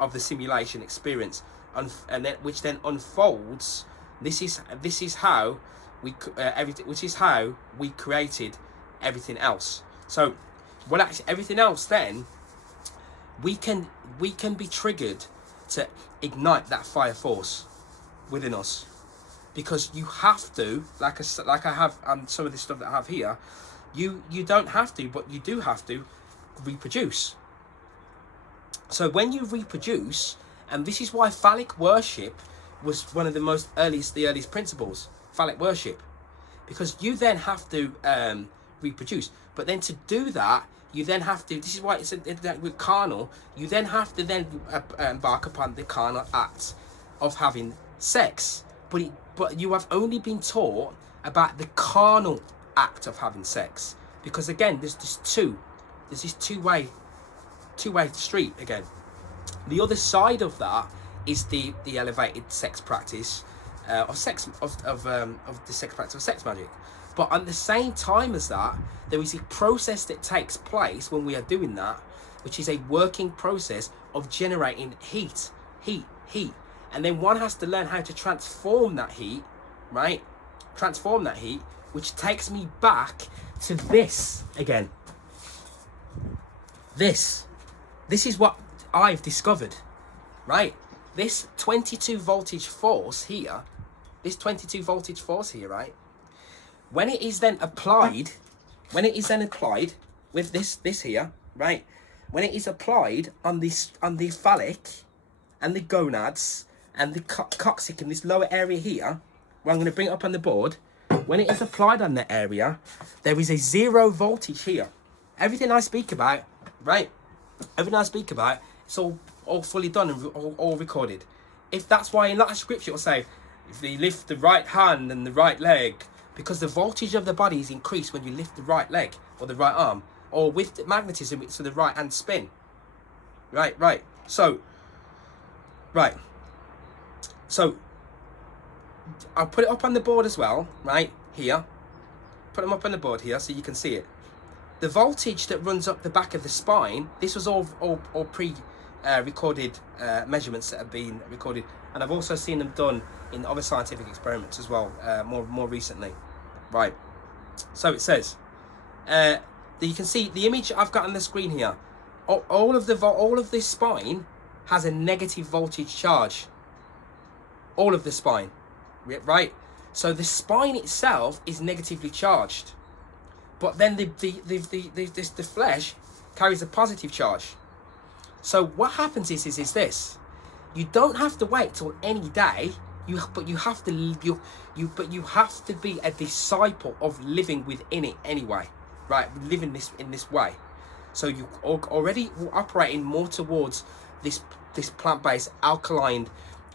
of the simulation experience, and then which then unfolds. This is how we how we created everything else. So, well, actually, everything else then we can be triggered to ignite that fire force within us, because you have to, like I have some of this stuff that I have here. You don't have to, but you do have to reproduce. So when you reproduce, and this is why phallic worship was one of the earliest principles, phallic worship, because you then have to reproduce. But then to do that, you then have to, this is why it's with carnal, you then have to then embark upon the carnal act of having sex. But you have only been taught about the carnal act of having sex, because again there's this two-way street again. The other side of that is the elevated sex practice, of the sex practice of sex magic. But at the same time as that, there is a process that takes place when we are doing that, which is a working process of generating heat. And then one has to learn how to transform that heat, right? Transform that heat, which takes me back to this again. This is what I've discovered, right? This 22 voltage force here, right? When it is then applied, with this here, right? When it is applied on the phallic and the gonads and the coccyx in this lower area here, where I'm going to bring it up on the board, when it is applied on that area, there is a 0 voltage here. Everything I speak about, right? Everything I speak about, it's all fully done and all recorded. If that's why in that scripture it'll say, if you lift the right hand and the right leg, because the voltage of the body is increased when you lift the right leg or the right arm, or with the magnetism, it's the right hand spin. Right. So I'll put it up on the board as well, right here. Put them up on the board here so you can see it. The voltage that runs up the back of the spine, this was all pre-recorded measurements that have been recorded, and I've also seen them done in other scientific experiments as well, more recently. Right. So it says, you can see the image I've got on the screen here. All of this spine has a negative voltage charge. All of the spine, right? So the spine itself is negatively charged, but then the flesh carries a positive charge. So what happens is this: you don't have to wait till any day. But you have to be a disciple of living within it anyway, right? Living in this way. So you already operating more towards this plant-based, alkaline,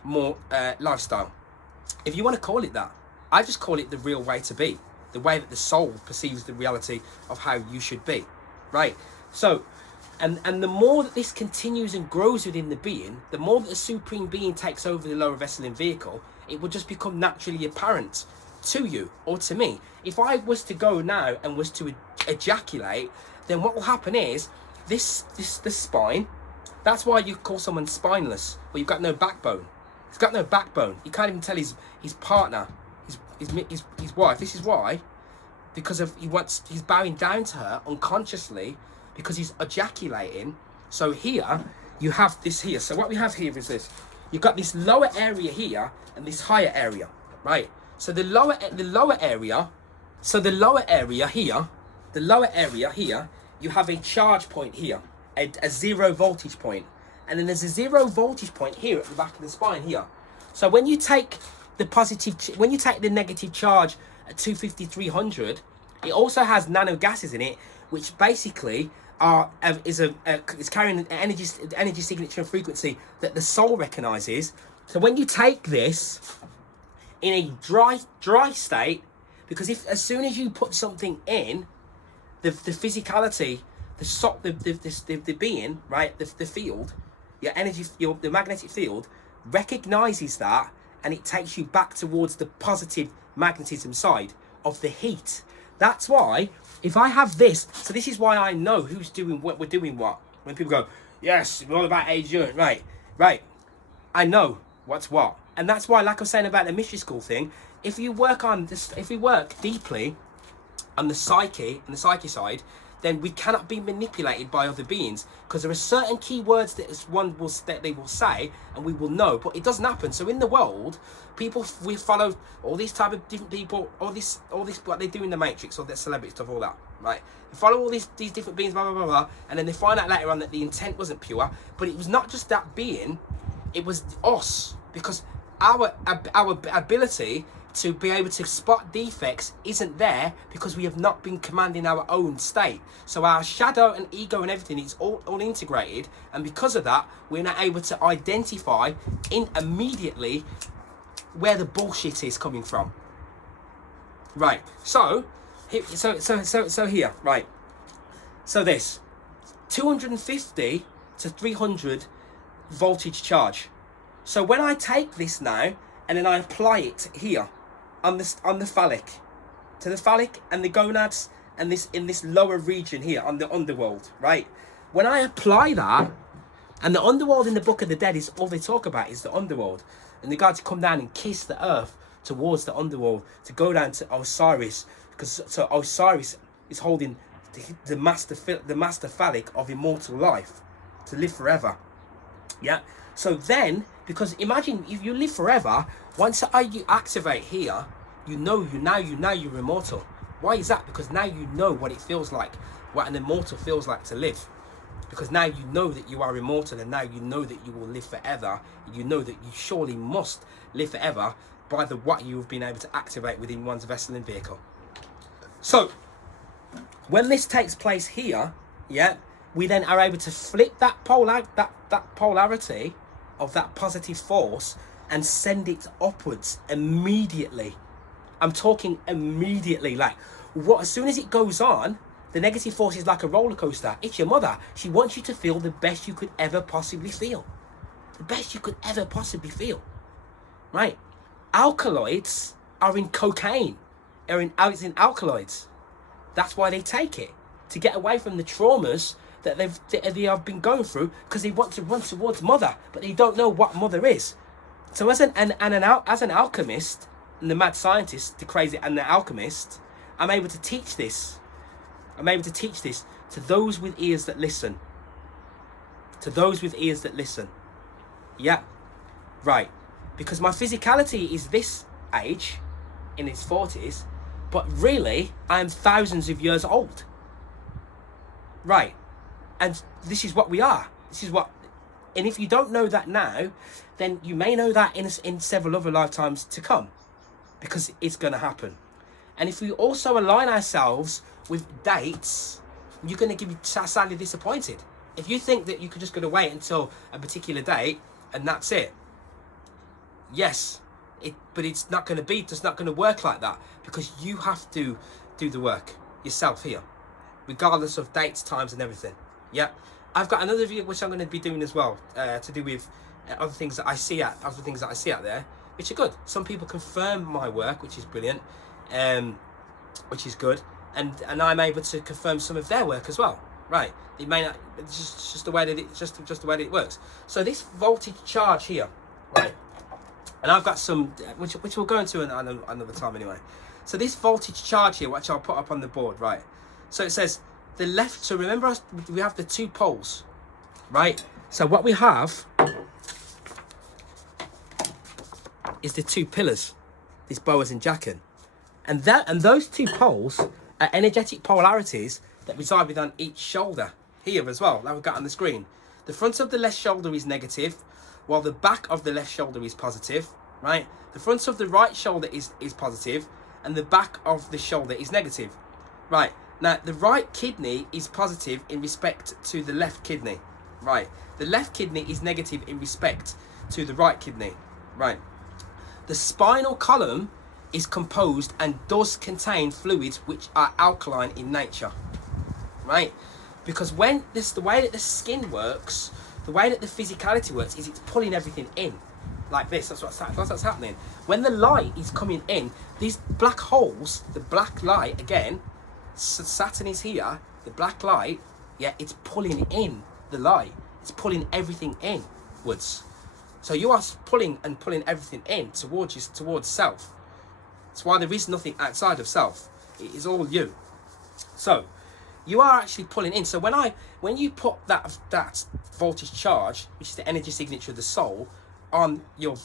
more lifestyle. If you want to call it that, I just call it the real way to be, the way that the soul perceives the reality of how you should be, right? So, and the more that this continues and grows within the being, the more that the supreme being takes over the lower vessel and vehicle, it will just become naturally apparent to you or to me. If I was to go now and was to ejaculate, then what will happen is the spine. That's why you call someone spineless, or you've got no backbone. He's got no backbone. He can't even tell his partner, his wife. This is why, because he's bowing down to her unconsciously, because he's ejaculating. So here you have this here. So what we have here is this: you've got this lower area here and this higher area, right? So the lower area here, you have a charge point here, a 0 voltage point, and then there's a 0 voltage point here at the back of the spine here. So when you take the negative charge at 250, 300, it also has nano gases in it, which basically is carrying an energy signature and frequency that the soul recognizes. So when you take this in a dry state, because as soon as you put something in, the physicality, the being, right, the field, your energy, the magnetic field recognizes that, and it takes you back towards the positive magnetism side of the heat. That's why, if I have this, so this is why I know who's doing what, we're doing what. When people go, yes, we're all about age urine, right. I know what's what. And that's why, like I was saying about the mystery school thing, if we work deeply on the psyche and the psyche side, then we cannot be manipulated by other beings, because there are certain key words that they will say and we will know, but it doesn't happen. So in the world, we follow all these type of different people, all this what they do in the Matrix, all that celebrity stuff, all that, right? They follow all these different beings, blah blah blah blah, and then they find out later on that the intent wasn't pure, but it was not just that being, it was us, because our ability to be able to spot defects isn't there, because we have not been commanding our own state. So our shadow and ego and everything is all integrated, and because of that, we're not able to identify immediately where the bullshit is coming from. Right. So here, right. So this 250 to 300 voltage charge. So when I take this now and then I apply it here on the phallic, to the phallic and the gonads, and this in this lower region here on the underworld, right? When I apply that, and the underworld in the Book of the Dead is all they talk about is the underworld, and the gods come down and kiss the earth towards the underworld to go down to Osiris, because so Osiris is holding the master phallic of immortal life to live forever. Yeah. So then, because imagine if you live forever, once you activate here, you're immortal. Why is that? Because now you know what it feels like, what an immortal feels like to live. Because now you know that you are immortal, and now you know that you will live forever. You know that you surely must live forever by what you have been able to activate within one's vessel and vehicle. So when this takes place here, yeah, we then are able to flip that polarity of that positive force and send it upwards immediately. I'm talking immediately. Like, what? As soon as it goes on, the negative force is like a roller coaster. It's your mother. She wants you to feel the best you could ever possibly feel. The best you could ever possibly feel. Right? Alkaloids are in cocaine. It's in alkaloids. That's why they take it. To get away from the traumas that they have been going through, because they want to run towards mother, but they don't know what mother is. So as an alchemist, and the mad scientist, the crazy, and the alchemist, I'm able to teach this. I'm able to teach this to those with ears that listen. To those with ears that listen. Yeah. Right. Because my physicality is this age, in its 40s, but really, I am thousands of years old. Right. And this is what we are. This is what... And if you don't know that now, then you may know that in several other lifetimes to come. Because it's going to happen. And if we also align ourselves with dates, you're going to be sadly disappointed. If you think that you could just going to wait until a particular date and that's it, yes, but it's not going to be, it's not going to work like that, because you have to do the work yourself here, regardless of dates, times, and everything. Yeah, I've got another video which I'm going to be doing as well, to do with other things that I see out there, which are good. Some people confirm my work, which is brilliant, which is good, and I'm able to confirm some of their work as well. Right? It may not. It's just the way that just the way that it works. So this voltage charge here, right? And I've got some which we'll go into another time anyway. So this voltage charge here, which I'll put up on the board, right? So it says the left. So remember, we have the two poles, right? So what we have is the two pillars, these Boas and Jachin, and those two poles are energetic polarities that reside within each shoulder here as well, that we've got on the screen. The front of the left shoulder is negative, while the back of the left shoulder is positive, right? The front of the right shoulder is positive, and the back of the shoulder is negative, right? Now, the right kidney is positive in respect to the left kidney, right? The left kidney is negative in respect to the right kidney, right? The spinal column is composed and does contain fluids which are alkaline in nature, right? Because when the way that the skin works, the way that the physicality works is it's pulling everything in like this. That's what's happening. When the light is coming in, these black holes, the black light, again, Saturn is here, the black light, yeah, it's pulling in the light. It's pulling everything inwards. So you are pulling everything in towards self. That's why there is nothing outside of self. It is all you. So you are actually pulling in. So when you put that voltage charge, which is the energy signature of the soul, on your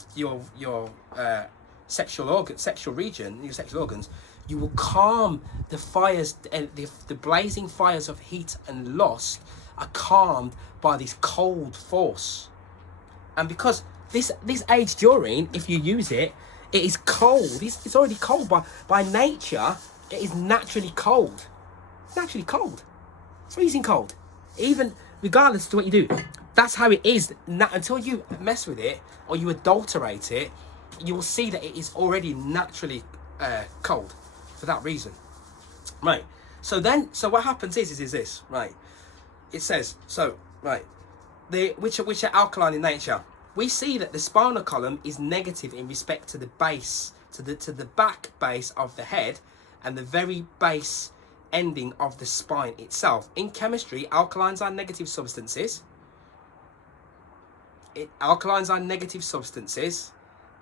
sexual region, your sexual organs, you will calm the fires, the blazing fires of heat and lust are calmed by this cold force. And because this age during, if you use it, it is cold. It's already cold by nature. It is naturally cold. It's naturally cold. It's freezing cold. Even regardless to what you do, that's how it is. Until you mess with it or you adulterate it, you will see that it is already naturally cold for that reason, right? So what happens is this, right? It says so, right? Which are alkaline in nature. we see that the spinal column is negative in respect to the base, to the back base of the head, and the very base ending of the spine itself. In chemistry, alkalines are negative substances. Alkalines are negative substances,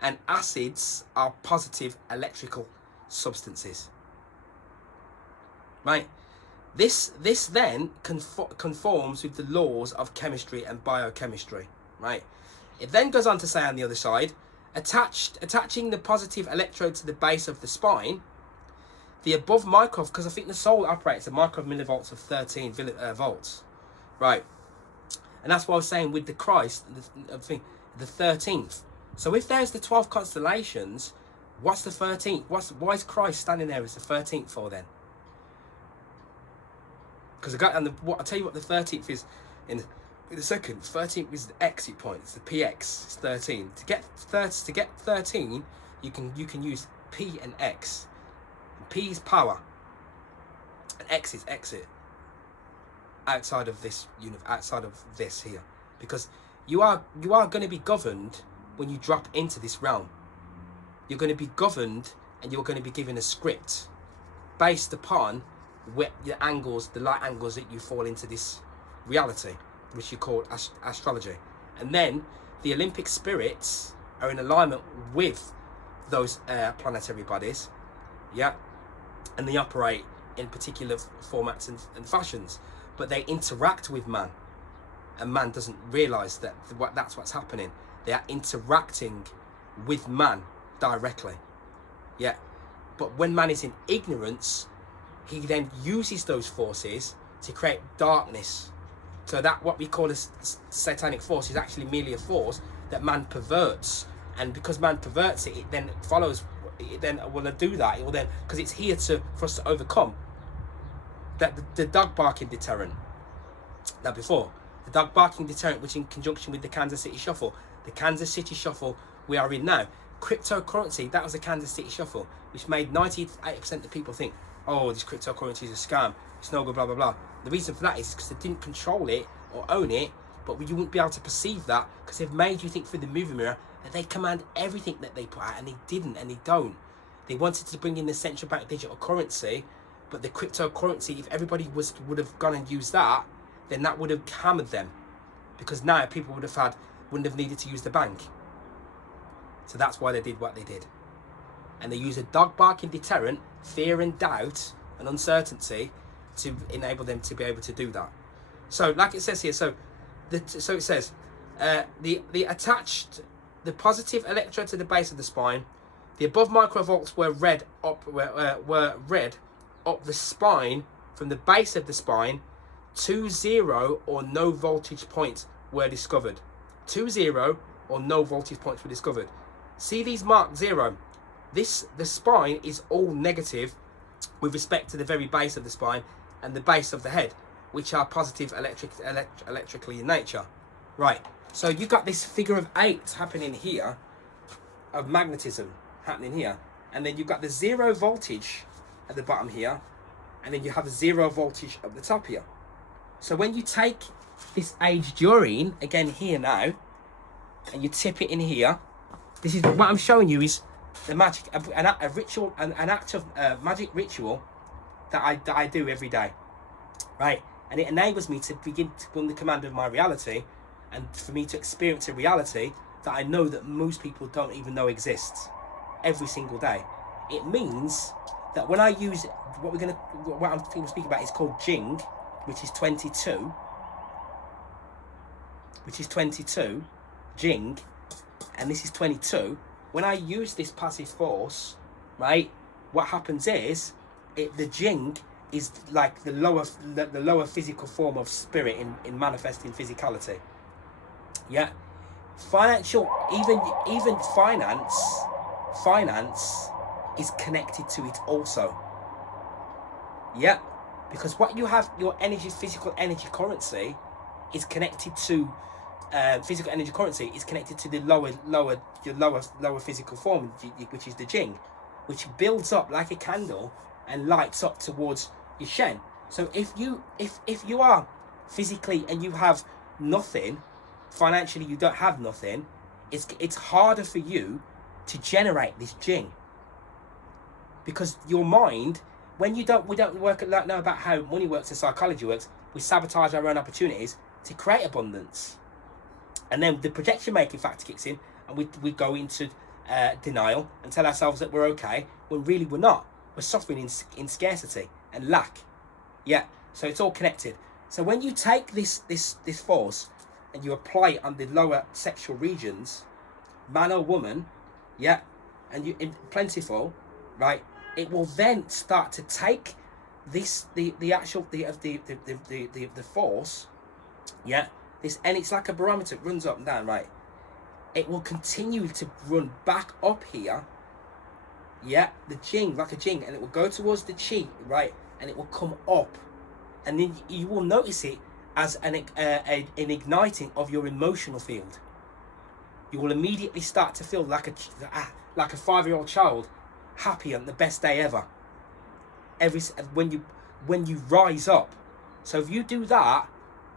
and acids are positive electrical substances. Right? This then conforms with the laws of chemistry and biochemistry. Right? It then goes on to say on the other side, attaching the positive electrode to the base of the spine, the above micro, because I think the soul operates at micro millivolts of 13 volts, right? And that's what I was saying with the Christ, the 13th. So if there's the 12 constellations, what's the 13th? Why is Christ standing there as the 13th for then? Because I'll tell you what the 13th is in a second. 13th is the exit point. It's the PX. It's 13. To get 13, you can use P and X. P is power, and X is exit. Outside of this here, because you are going to be governed when you drop into this realm. You're going to be governed, and you're going to be given a script based upon the light angles that you fall into this reality, which you call astrology. And then the Olympic spirits are in alignment with those planetary bodies, yeah. And they operate in particular formats and fashions, but they interact with man, and man doesn't realize that's what's happening. They are interacting with man directly, yeah. But when man is in ignorance, he then uses those forces to create darkness. So that what we call a satanic force is actually merely a force that man perverts, and because man perverts it, it then follows. It then will do that. It will then, because it's here for us to overcome. That the dog barking deterrent. That before the dog barking deterrent, which in conjunction with the Kansas City Shuffle, the Kansas City Shuffle we are in now, cryptocurrency. That was the Kansas City Shuffle, which made 98% of people think, oh, this cryptocurrency is a scam. It's no good. Blah blah blah. The reason for that is because they didn't control it or own it, but you wouldn't be able to perceive that because they've made you think through the movie mirror that they command everything that they put out, and they didn't, and they don't. They wanted to bring in the central bank digital currency, but the cryptocurrency, if everybody would have gone and used that, then that would have hammered them, because now people wouldn't have needed to use the bank. So that's why they did what they did, and they use a dog barking deterrent, fear and doubt and uncertainty, to enable them to be able to do that. So, like it says here, so it says the attached. The positive electrode to the base of the spine, the above microvolts were read up the spine from the base of the spine. 20 or no voltage points were discovered. 20 or no voltage points were discovered. See these marked 0. The spine is all negative with respect to the very base of the spine and the base of the head, which are positive electrically in nature. Right. So you've got this figure of 8 happening here, of magnetism happening here, and then you've got the 0 voltage at the bottom here, and then you have 0 voltage at the top here. So when you take this age during, again here now, and you tip it in here, this is what I'm showing you is the magic, a ritual, an act of magic ritual that I do every day, right? And it enables me to begin to be the command of my reality, and for me to experience a reality that I know that most people don't even know exists every single day. It means that when I use what I'm speaking about is called Jing, which is 22, Jing, and this is 22. When I use this passive force, right, what happens is the Jing is like the lower physical form of spirit in manifesting physicality. Yeah, financial, even finance is connected to it also. Yeah, because what you have, your physical energy currency is connected to physical energy currency is connected to the lower physical form, which is the Jing, which builds up like a candle and lights up towards your Shen. So if you are physically and you have nothing, financially you don't have nothing, it's harder for you to generate this Jing, because your mind, when we don't work know about how money works and psychology works, we sabotage our own opportunities to create abundance, and then the projection making factor kicks in, and we go into denial and tell ourselves that we're okay when really we're not. We're suffering in scarcity and lack. Yeah, so it's all connected. So when you take this force and you apply it on the lower sexual regions, man or woman, yeah, and you in plentiful, right, it will then start to take this the force, yeah, this, and it's like a barometer, it runs up and down, right? It will continue to run back up here, yeah, the Jing, like a Jing, and it will go towards the Chi, right, and it will come up, and then you will notice it as an igniting of your emotional field. You will immediately start to feel like a 5-year-old child, happy on the best day ever. When you rise up. So if you do that,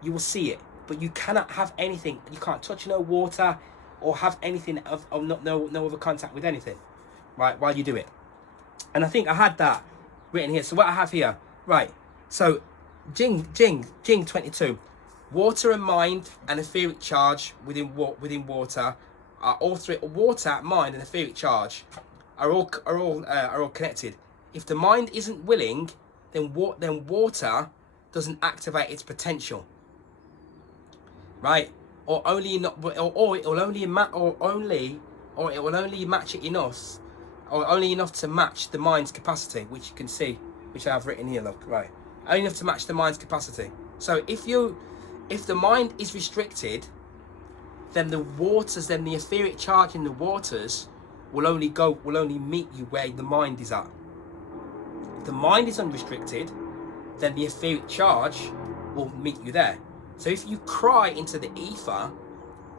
you will see it. But you cannot have anything. You can't touch no water or have anything of no other contact with anything, right? While you do it. And I think I had that written here. So what I have here, right? So Jing 22. Water and mind and etheric charge within water are all three. Water, mind, and etheric charge are all connected. If the mind isn't willing, then water doesn't activate its potential, right? Or it will only match it enough, or only enough to match the mind's capacity, which you can see, which I have written here. Look, right, only enough to match the mind's capacity. So if the mind is restricted, then the etheric charge in the waters will only meet you where the mind is at. If the mind is unrestricted, then the etheric charge will meet you there. So if you cry into the ether,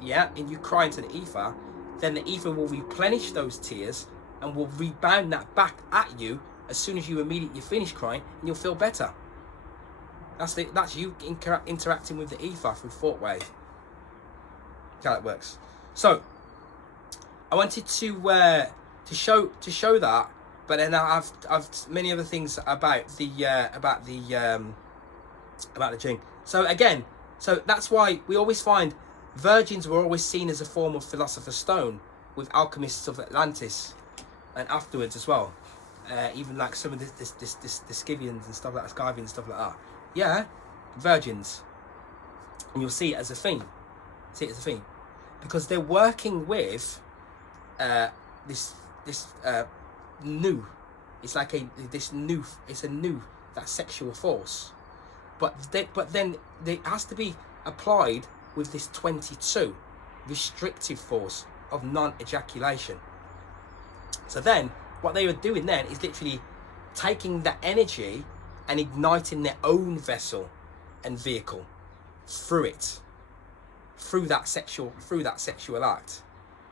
yeah, and you cry into the ether, then the ether will replenish those tears and will rebound that back at you as soon as you immediately finish crying, and you'll feel better. That's you interacting with the ether through thought wave. How that works. So I wanted to show that, but then I've many other things about the Jing. So again, so that's why we always find virgins were always seen as a form of philosopher's stone with alchemists of Atlantis, and afterwards as well. Even like some of the Scythians and stuff like that, Scythians and stuff like that. Yeah, virgins, and you'll see it as a theme. Because they're working with this new. It's like it's a new that sexual force, but then it has to be applied with this 22 restrictive force of non-ejaculation. So then what they were doing then is literally taking that energy and igniting their own vessel and vehicle through that sexual act.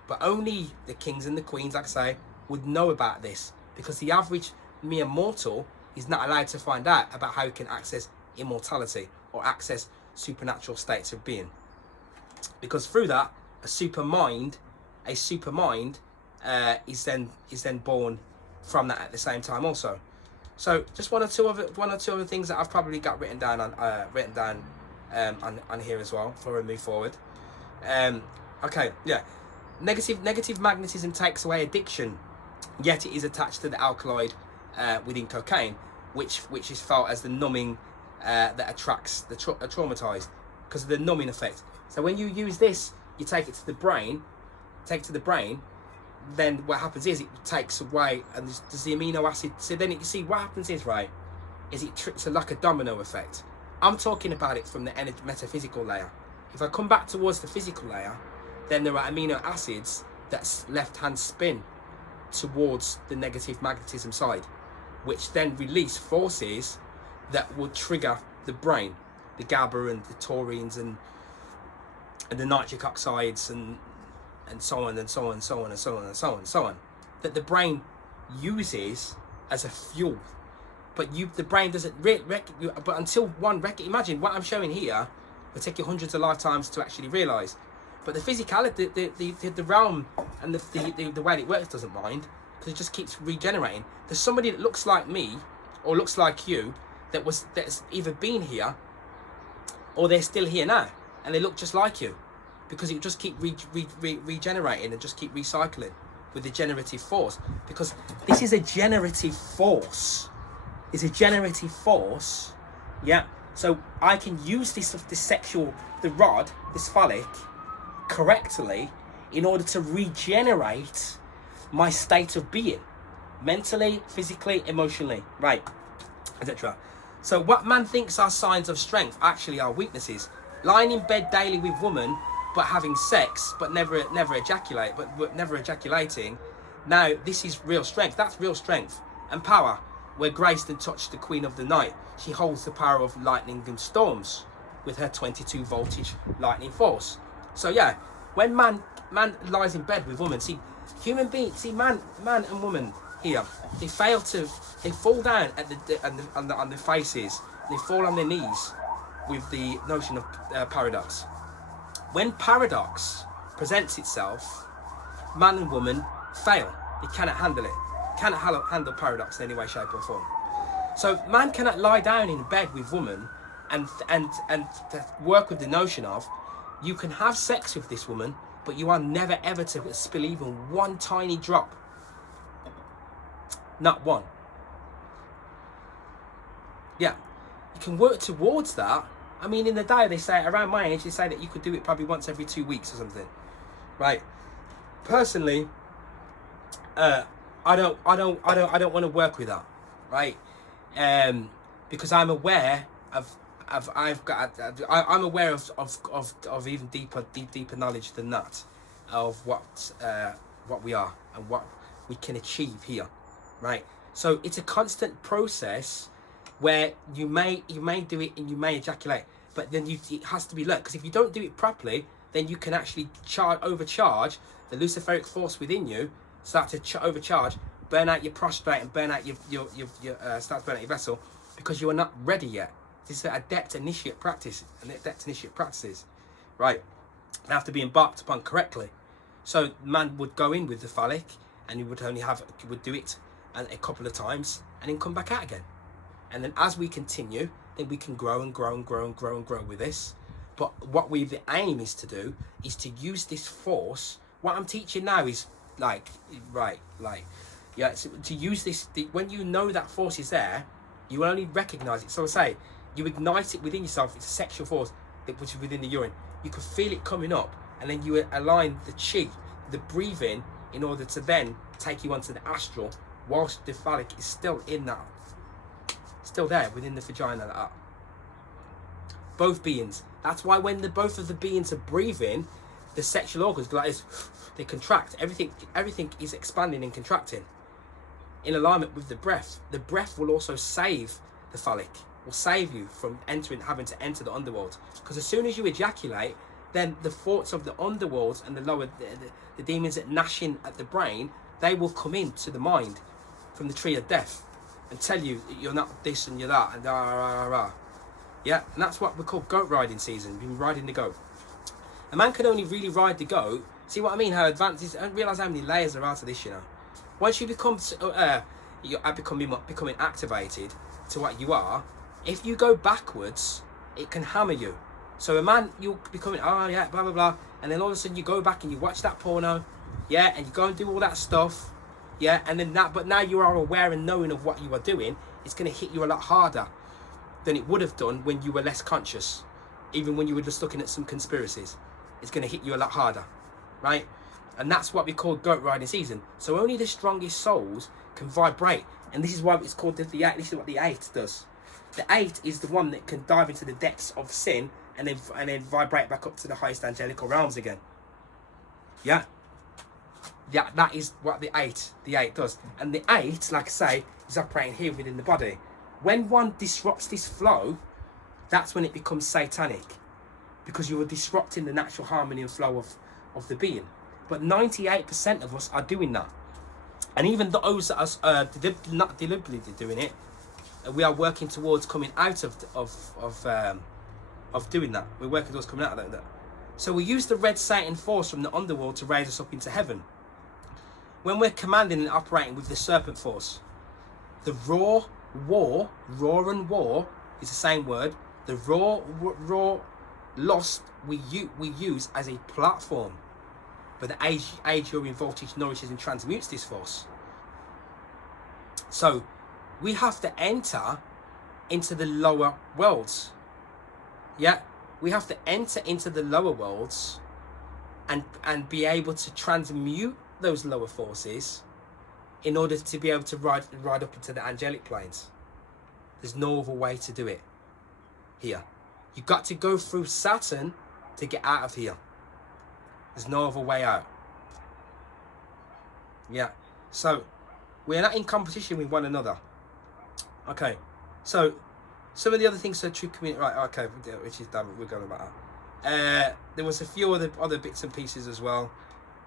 But only the kings and the queens, like I say, would know about this, because the average mere mortal is not allowed to find out about how he can access immortality or access supernatural states of being, because through that a super mind is then born from that at the same time also. So just one or two other things that I've probably got written down on here as well before we move forward. Okay, yeah. Negative magnetism takes away addiction, yet it is attached to the alkaloid within cocaine, which is felt as the numbing that attracts the traumatized because of the numbing effect. So when you use this, you take it to the brain, then what happens is it takes away, and there's the amino acid. So then you see what happens is, right, is it trips like a domino effect. I'm talking about it from the metaphysical layer. If I come back towards the physical layer, then there are amino acids that left-hand spin towards the negative magnetism side, which then release forces that will trigger the brain, the GABA and the taurines and the nitric oxides and so on, that the brain uses as a fuel. But the brain doesn't but until one imagine what I'm showing here, it'll take you hundreds of lifetimes to actually realize But the physicality, the realm and the way it works doesn't mind, because it just keeps regenerating. There's somebody that looks like me or looks like you that's either been here or they're still here now, and they look just like you, because it just keep regenerating and just keep recycling with the generative force. Because this is a generative force. It's a generative force, yeah. So I can use the rod, this phallic, correctly in order to regenerate my state of being, mentally, physically, emotionally, right, etc. So what man thinks are signs of strength actually are weaknesses. Lying in bed daily with women, but having sex, but never never ejaculating. Now this is real strength. That's real strength and power. Where graced and touched the queen of the night, she holds the power of lightning and storms with her 22 voltage lightning force. So yeah, when man lies in bed with woman, see, human beings, see, man and woman here, they fall down at on their faces, they fall on their knees with the notion of paradox. When paradox presents itself, man and woman fail. They cannot handle it. Cannot handle paradox in any way, shape or form. So man cannot lie down in bed with woman and work with the notion of, you can have sex with this woman, but you are never ever to spill even one tiny drop. Not one. Yeah, you can work towards that. I mean, in the day, they say, around my age, they say that you could do it probably once every 2 weeks or something, right? Personally, I don't want to work with that, right? Because I'm aware I'm aware of even deeper knowledge than that, of what we are and what we can achieve here, right? So it's a constant process where you may do it and you may ejaculate, but then it has to be learned, because if you don't do it properly, then you can actually overcharge the luciferic force within you, start to overcharge, burn out your prostrate and burn out your start to burn out your vessel, because you are not ready yet. This is an adept initiate practice, right? They have to be embarked upon correctly. So man would go in with the phallic, and he would do it a couple of times, and then come back out again. And then as we continue, then we can grow and grow and grow and grow and grow with this. But what the aim is to do is to use this force. What I'm teaching now is to use this. When you know that force is there, you will only recognize it. So I say, you ignite it within yourself. It's a sexual force which is within the urine. You can feel it coming up, and then you align the chi, the breathing, in order to then take you onto the astral, whilst the phallic is still in that, still there within the vagina. Both beings. That's why when both of the beings are breathing, the sexual organs go like this. They contract. Everything is expanding and contracting in alignment with the breath. The breath will also save the phallic, will save you from having to enter the underworld. Because as soon as you ejaculate, then the thoughts of the underworlds and the lower, the demons that gnashing at the brain, they will come into the mind from the tree of death and tell you that you're not this and you're that and yeah, and that's what we call goat riding season. We've been riding the goat. A man can only really ride the goat. See what I mean? How advanced it is. I don't realise how many layers are out of this, you know. Once you become becoming activated to what you are, if you go backwards, it can hammer you. So a man, you'll be coming, oh yeah, blah blah blah, and then all of a sudden you go back and you watch that porno, yeah, and you go and do all that stuff, yeah, and then but now you are aware and knowing of what you are doing, it's going to hit you a lot harder than it would have done when you were less conscious. Even when you were just looking at some conspiracies, it's going to hit you a lot harder, right? And that's what we call goat riding season. So only the strongest souls can vibrate, and this is why it's called the eight. This is what the 8 does. The 8 is the one that can dive into the depths of sin and then vibrate back up to the highest angelical realms again. Yeah, that is what the 8 does. And the 8, like I say, is operating here within the body. When one disrupts this flow, that's when it becomes satanic, because you are disrupting the natural harmony and flow of the being. But 98% of us are doing that, and even those that are not deliberately doing it, we are working towards coming out of doing that. We're working towards coming out of that. So we use the red Satan force from the underworld to raise us up into heaven. When we're commanding and operating with the serpent force, the raw and war is the same word. The raw lust we use as a platform, but the age Urian voltage nourishes and transmutes this force. So we have to enter into the lower worlds. Yeah, we have to enter into the lower worlds and be able to transmute those lower forces in order to be able to ride up into the angelic planes. There's no other way to do it here. You've got to go through Saturn to get out of here. There's no other way out. Yeah, so we're not in competition with one another. Okay, so some of the other things, so true community, right, okay, which is done, we're going about that. There was a few other bits and pieces as well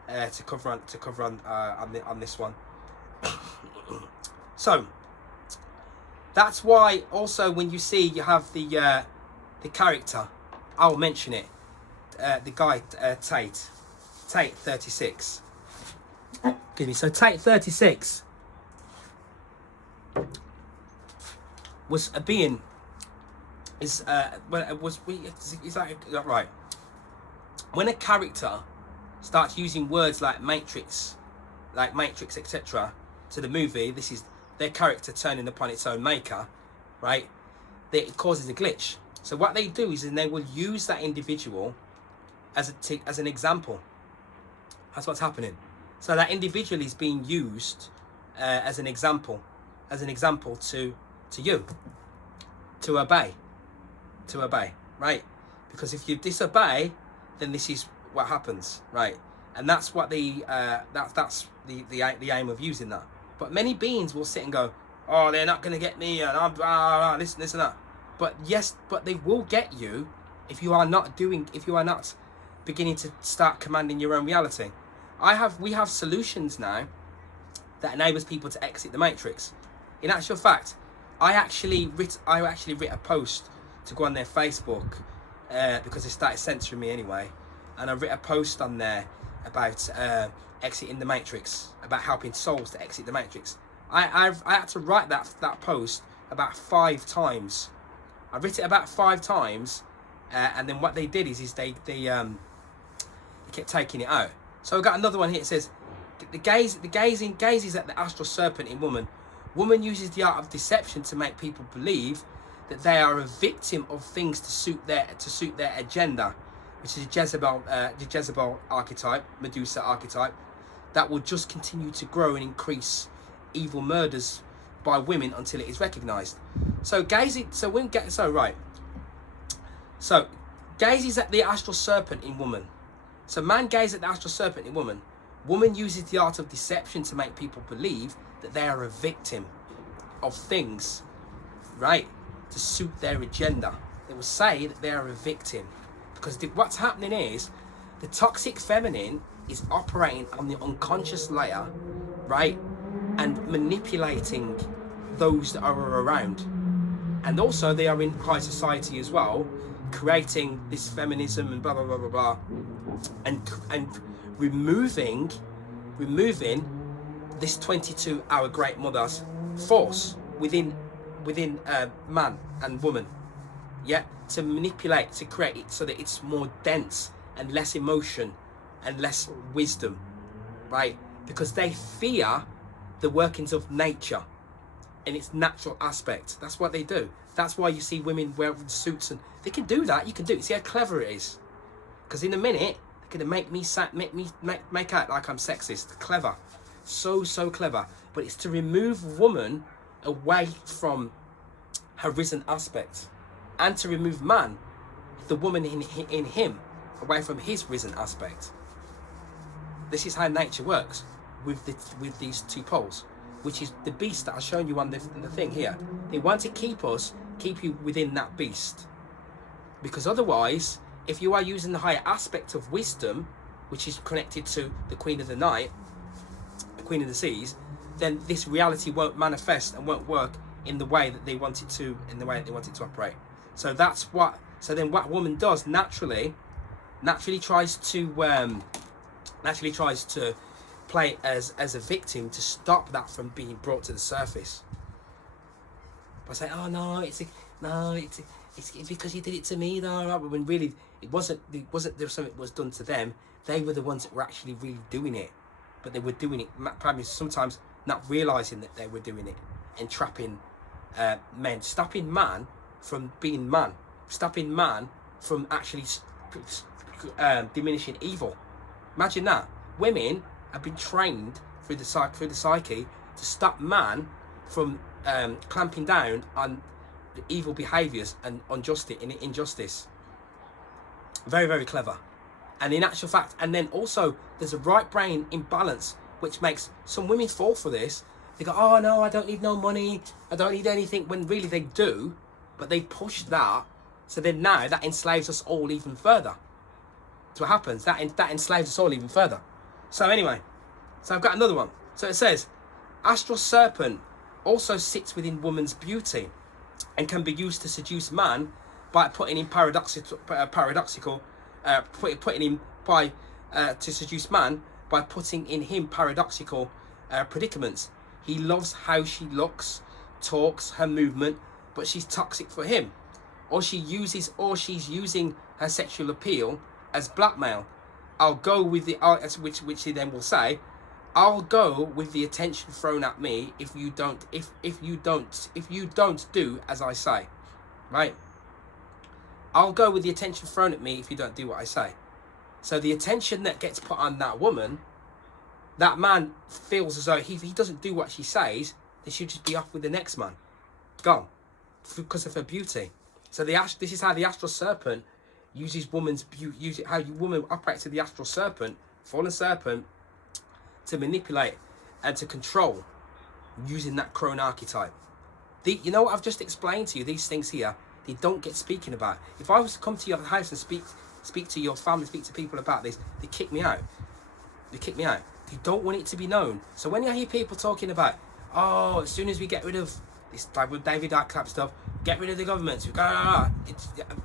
to cover on this one. So that's why also when you see you have the character, I'll mention it, the guy Tate 36. Excuse me. So Tate 36 was a being. Is that right? When a character starts using words like Matrix, etc., to the movie, this is their character turning upon its own maker, right? It causes a glitch. So what they do is, they will use that individual as an example. That's what's happening. So that individual is being used as an example to you, to obey, right? Because if you disobey, then this is what happens, right? And that's what that's the aim of using that. But many beings will sit and go, oh, they're not going to get me, and this and that. But yes, but they will get you if you are not beginning to start commanding your own reality. We have solutions now that enables people to exit the matrix. In actual fact, I actually writ a post to go on their Facebook because they started censoring me anyway, and I writ a post on there about exiting the matrix, about helping souls to exit the matrix. I had to write that post about 5 times. I writ it about 5 times, and then what they did is they kept taking it out. So I got another one here. It says, the gaze is at the astral serpent in woman. Woman uses the art of deception to make people believe that they are a victim of things to suit their agenda, which is the Jezebel archetype, Medusa archetype, that will just continue to grow and increase evil murders by women until it is recognized. So gaze is at the astral serpent in woman. So man gazes at the astral serpent in woman. Woman uses the art of deception to make people believe that they are a victim of things, right, to suit their agenda. They will say that they are a victim because what's happening is the toxic feminine is operating on the unconscious layer, right, and manipulating those that are around. And also they are in high society as well, creating this feminism and blah blah blah blah blah, and removing this 22-hour Great Mother's force within man and woman, yeah, to manipulate, to create it so that it's more dense and less emotion and less wisdom, right? Because they fear the workings of nature in its natural aspect. That's what they do. That's why you see women wearing suits, and they can do that. You can do it. See how clever it is? Because in a minute they're gonna make out like I'm sexist. Clever, so clever. But it's to remove woman away from her risen aspect, and to remove man, the woman in him, away from his risen aspect. This is how nature works with these two poles, which is the beast that I've shown you on the thing here. They want to keep you within that beast, because otherwise, if you are using the higher aspect of wisdom, which is connected to the Queen of the Night, the Queen of the Seas, then this reality won't manifest and won't work in the way that they want it to, operate. So then what woman does naturally naturally tries to play as a victim to stop that from being brought to the surface. By saying, "Oh no, it's because you did it to me, though." But when really it wasn't there was something that was done to them. They were the ones that were actually really doing it, but they were doing it probably sometimes not realizing that they were doing it, entrapping men, stopping man from being man, stopping man from actually diminishing evil. Imagine that. Women have been trained through the psyche to stop man from clamping down on the evil behaviours and injustice. Very, very clever. And in actual fact, and then also there's a right brain imbalance which makes some women fall for this. They go, "Oh no, I don't need no money, I don't need anything," when really they do, but they push that. So then now that enslaves us all even further. That's what happens. That enslaves us all even further. So anyway, so I've got another one. So it says, astral serpent also sits within woman's beauty and can be used to seduce man by putting in to seduce man by putting in him paradoxical predicaments. He loves how she looks, talks, her movement, but she's toxic for him, or she's using her sexual appeal as blackmail. I'll go with the which he then will say, "I'll go with the attention thrown at me if you don't do as I say," right? I'll go with the attention thrown at me if you don't do what I say. So the attention that gets put on that woman, that man feels as though he doesn't do what she says, they should just be off with the next man, gone, because of her beauty. So this is how the astral serpent uses woman's beauty, how woman operates to the astral serpent, fallen serpent, to manipulate and to control using that crone archetype. You know what I've just explained to you, these things here, they don't get speaking about. If I was to come to your house and speak to your family, speak to people about this, they kick me out. They kick me out. They don't want it to be known. So when you hear people talking about, "Oh, as soon as we get rid of this type of David Icklap stuff, get rid of the governments, we go,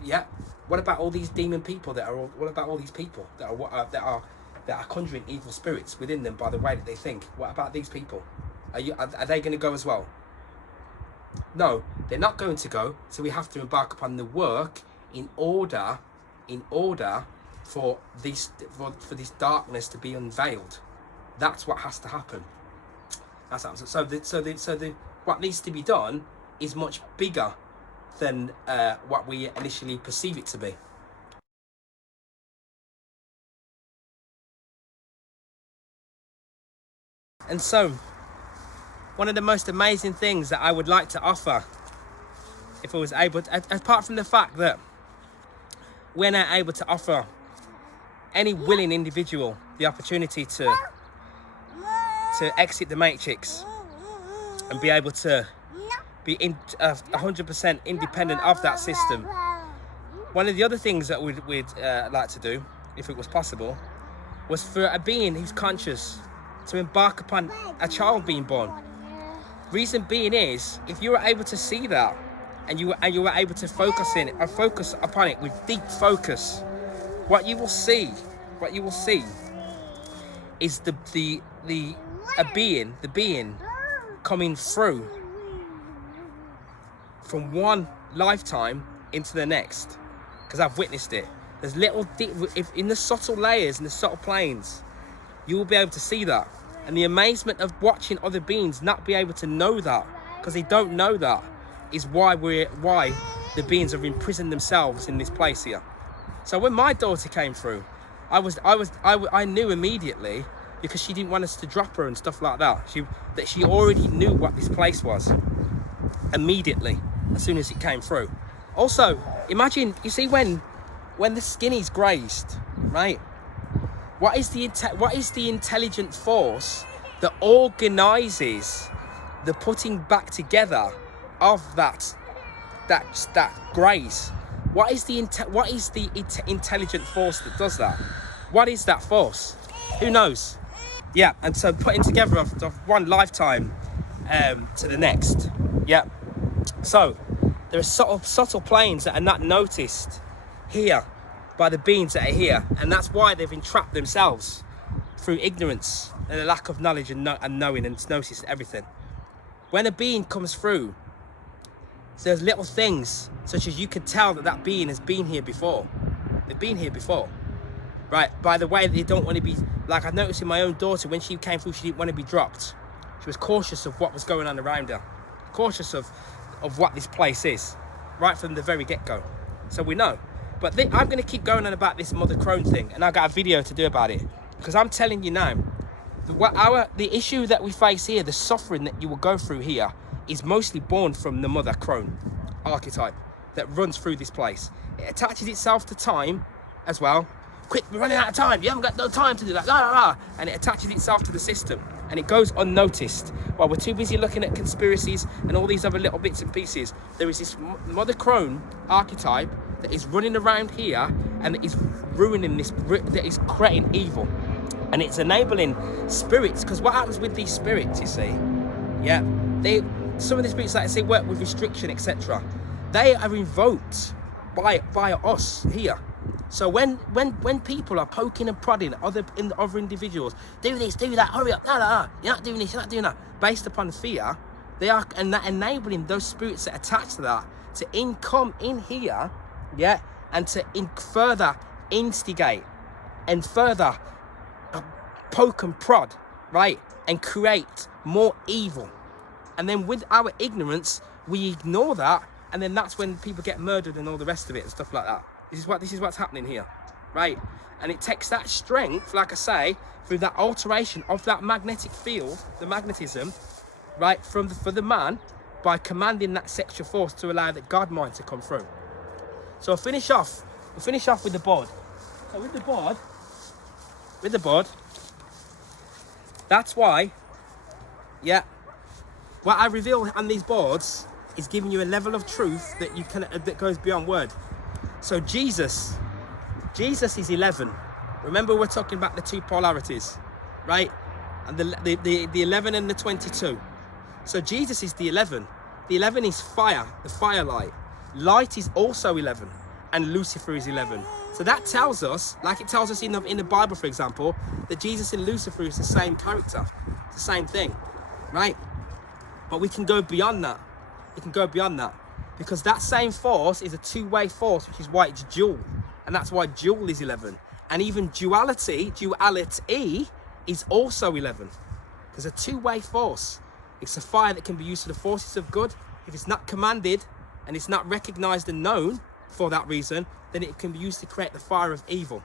yeah. What about all these demon people what about all these people that are conjuring evil spirits within them by the way that they think? What about these people? Are they going to go as well? No, they're not going to go. So we have to embark upon the work in order for this darkness to be unveiled. That's what has to happen. That's what, so what needs to be done is much bigger than what we initially perceive it to be. And so, one of the most amazing things that I would like to offer, if I was able to, apart from the fact that we're now able to offer any willing individual the opportunity to exit the matrix and be able to be 100% independent of that system. One of the other things that we'd like to do, if it was possible, was for a being who's conscious to embark upon a child being born. Reason being is, if you were able to see that and you were able to focus upon it with deep focus, what you will see is the being coming through from one lifetime into the next, because I've witnessed it. There's little if in the subtle layers and the subtle planes, you will be able to see that. And the amazement of watching other beings not be able to know that, because they don't know that, is why the beings have imprisoned themselves in this place here. So when my daughter came through, I knew immediately, because she didn't want us to drop her and stuff like that. She already knew what this place was immediately as soon as it came through. Also, imagine, you see, when the skin is grazed, right? What is the intelligent force that organizes the putting back together of that graze? What is the intelligent force that does that? What is that force? Who knows? Yeah, and so putting together of one lifetime to the next. Yeah. So there are subtle planes that are not noticed here by the beings that are here, and that's why they've entrapped themselves through ignorance and a lack of knowledge and knowing and gnosis and everything. When a being comes through, there's little things such as you can tell that that being has been here before. They've been here before, right? By the way, they don't want to be, like I noticed in my own daughter, when she came through, she didn't want to be dropped. She was cautious of what was going on around her, cautious of what this place is, right from the very get-go. So we know. But I'm going to keep going on about this mother crone thing, and I've got a video to do about it, because I'm telling you now, the issue that we face here, the suffering that you will go through here, is mostly born from the mother crone archetype that runs through this place. It attaches itself to time as well. Quick, we're running out of time. You haven't got no time to do that. Blah, blah, blah. And it attaches itself to the system, and it goes unnoticed. While we're too busy looking at conspiracies and all these other little bits and pieces, there is this mother crone archetype that is running around here and that is ruining this, that is creating evil. And it's enabling spirits, because what happens with these spirits, you see, yeah, some of the spirits, like I say, work with restriction, etc. They are invoked by us here. So when people are poking and prodding other individuals, do this, do that, hurry up, you're not doing this, you're not doing that, based upon fear, they are, and that enabling those spirits that attach to that to come in here, yeah, and to further instigate and further poke and prod, right, and create more evil. And then with our ignorance, we ignore that, and then that's when people get murdered and all the rest of it and stuff like that. This is what's happening here, right? And it takes that strength, like I say, through that alteration of that magnetic field, the magnetism, right, for the man, by commanding that sexual force to allow the God mind to come through. So we'll finish off with the board. So with the board, that's why, yeah, what I reveal on these boards is giving you a level of truth that you can that goes beyond word. So Jesus is 11. Remember, we're talking about the two polarities, right? And the 11 and the 22. So Jesus is the 11. The 11 is fire, the firelight. Light is also 11, and Lucifer is 11. So that tells us, like it tells us in the Bible, for example, that Jesus and Lucifer is the same character. It's the same thing, right? But we can go beyond that. We can go beyond that. Because that same force is a two-way force, which is why it's dual. And that's why dual is 11. And even duality is also 11. There's a two-way force. It's a fire that can be used for the forces of good. If it's not commanded and it's not recognized and known for that reason, then it can be used to create the fire of evil,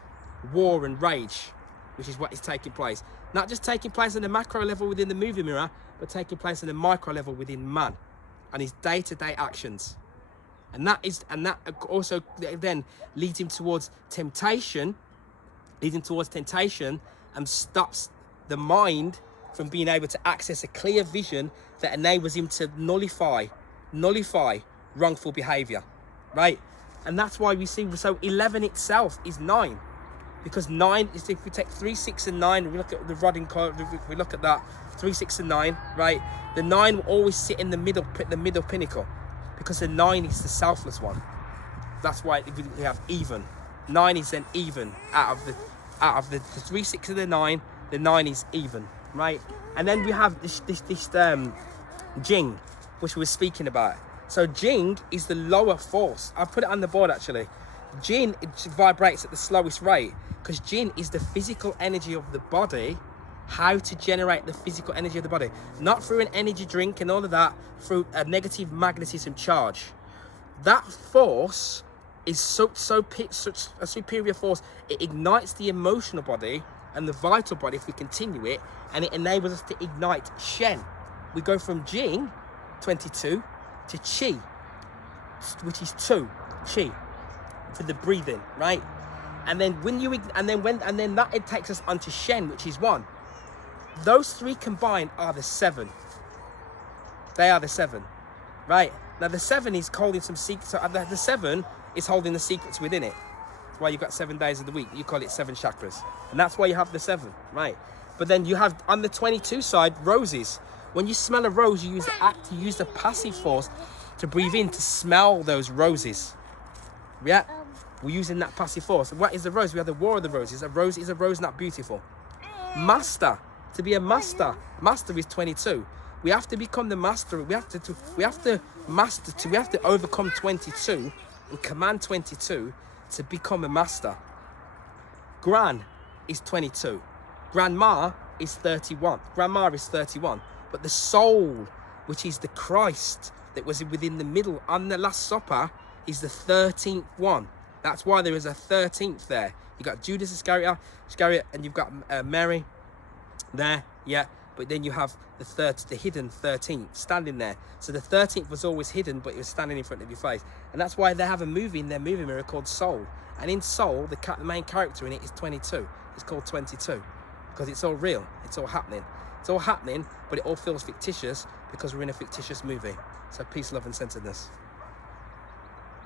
war and rage, which is what is taking place. Not just taking place on the macro level within the movie mirror, but taking place on the micro level within man and his day-to-day actions. And that also then leads him towards temptation, and stops the mind from being able to access a clear vision that enables him to nullify wrongful behavior, right? And that's why we see, so 11 itself is 9, because 9 is, if we take 3, 6 and 9, we look at the rod and coil, we look at that 3, 6 and 9, right? The 9 will always sit in the middle pinnacle, because the 9 is the selfless one. That's why we have even. 9 is then even out of the 3, 6 and the 9 is even, right? And then we have this Jing, which we were speaking about. So Jing is the lower force. I put it on the board actually. Jing, it vibrates at the slowest rate, because Jing is the physical energy of the body. How to generate the physical energy of the body, not through an energy drink and all of that, through a negative magnetism charge. That force is such a superior force. It ignites the emotional body and the vital body if we continue it, and it enables us to ignite Shen. We go from Jing 22 to Qi, which is 2 Qi for the breathing, right? And then that it takes us onto Shen, which is 1. Those 3 combined are the 7. They are the 7, right? Now the 7 is holding some secrets. So the 7 is holding the secrets within it. That's why you've got 7 days of the week. You call it 7 chakras, and that's why you have the 7, right? But then you have on the 22 side roses. When you smell a rose, you use the passive force to breathe in to smell those roses. Yeah. We're using that passive force. What is a rose? We have the War of the Roses. A rose is a rose not beautiful. Master. To be a master. Master is 22. We have to become the master. We have to overcome 22 and command 22 to become a master. Gran is 22. Grandma is 31. Grandma is 31. But the soul, which is the Christ that was within the middle on the Last Supper, is the 13th one. That's why there is a 13th there. You got Judas Iscariot, and you've got Mary there, yeah. But then you have the hidden 13th standing there. So the 13th was always hidden, but it was standing in front of your face. And that's why they have a movie in their movie mirror called Soul. And in Soul, the main character in it is 22. It's called 22 because it's all real. It's all happening. It's all happening, but it all feels fictitious because we're in a fictitious movie. So peace, love, and centeredness.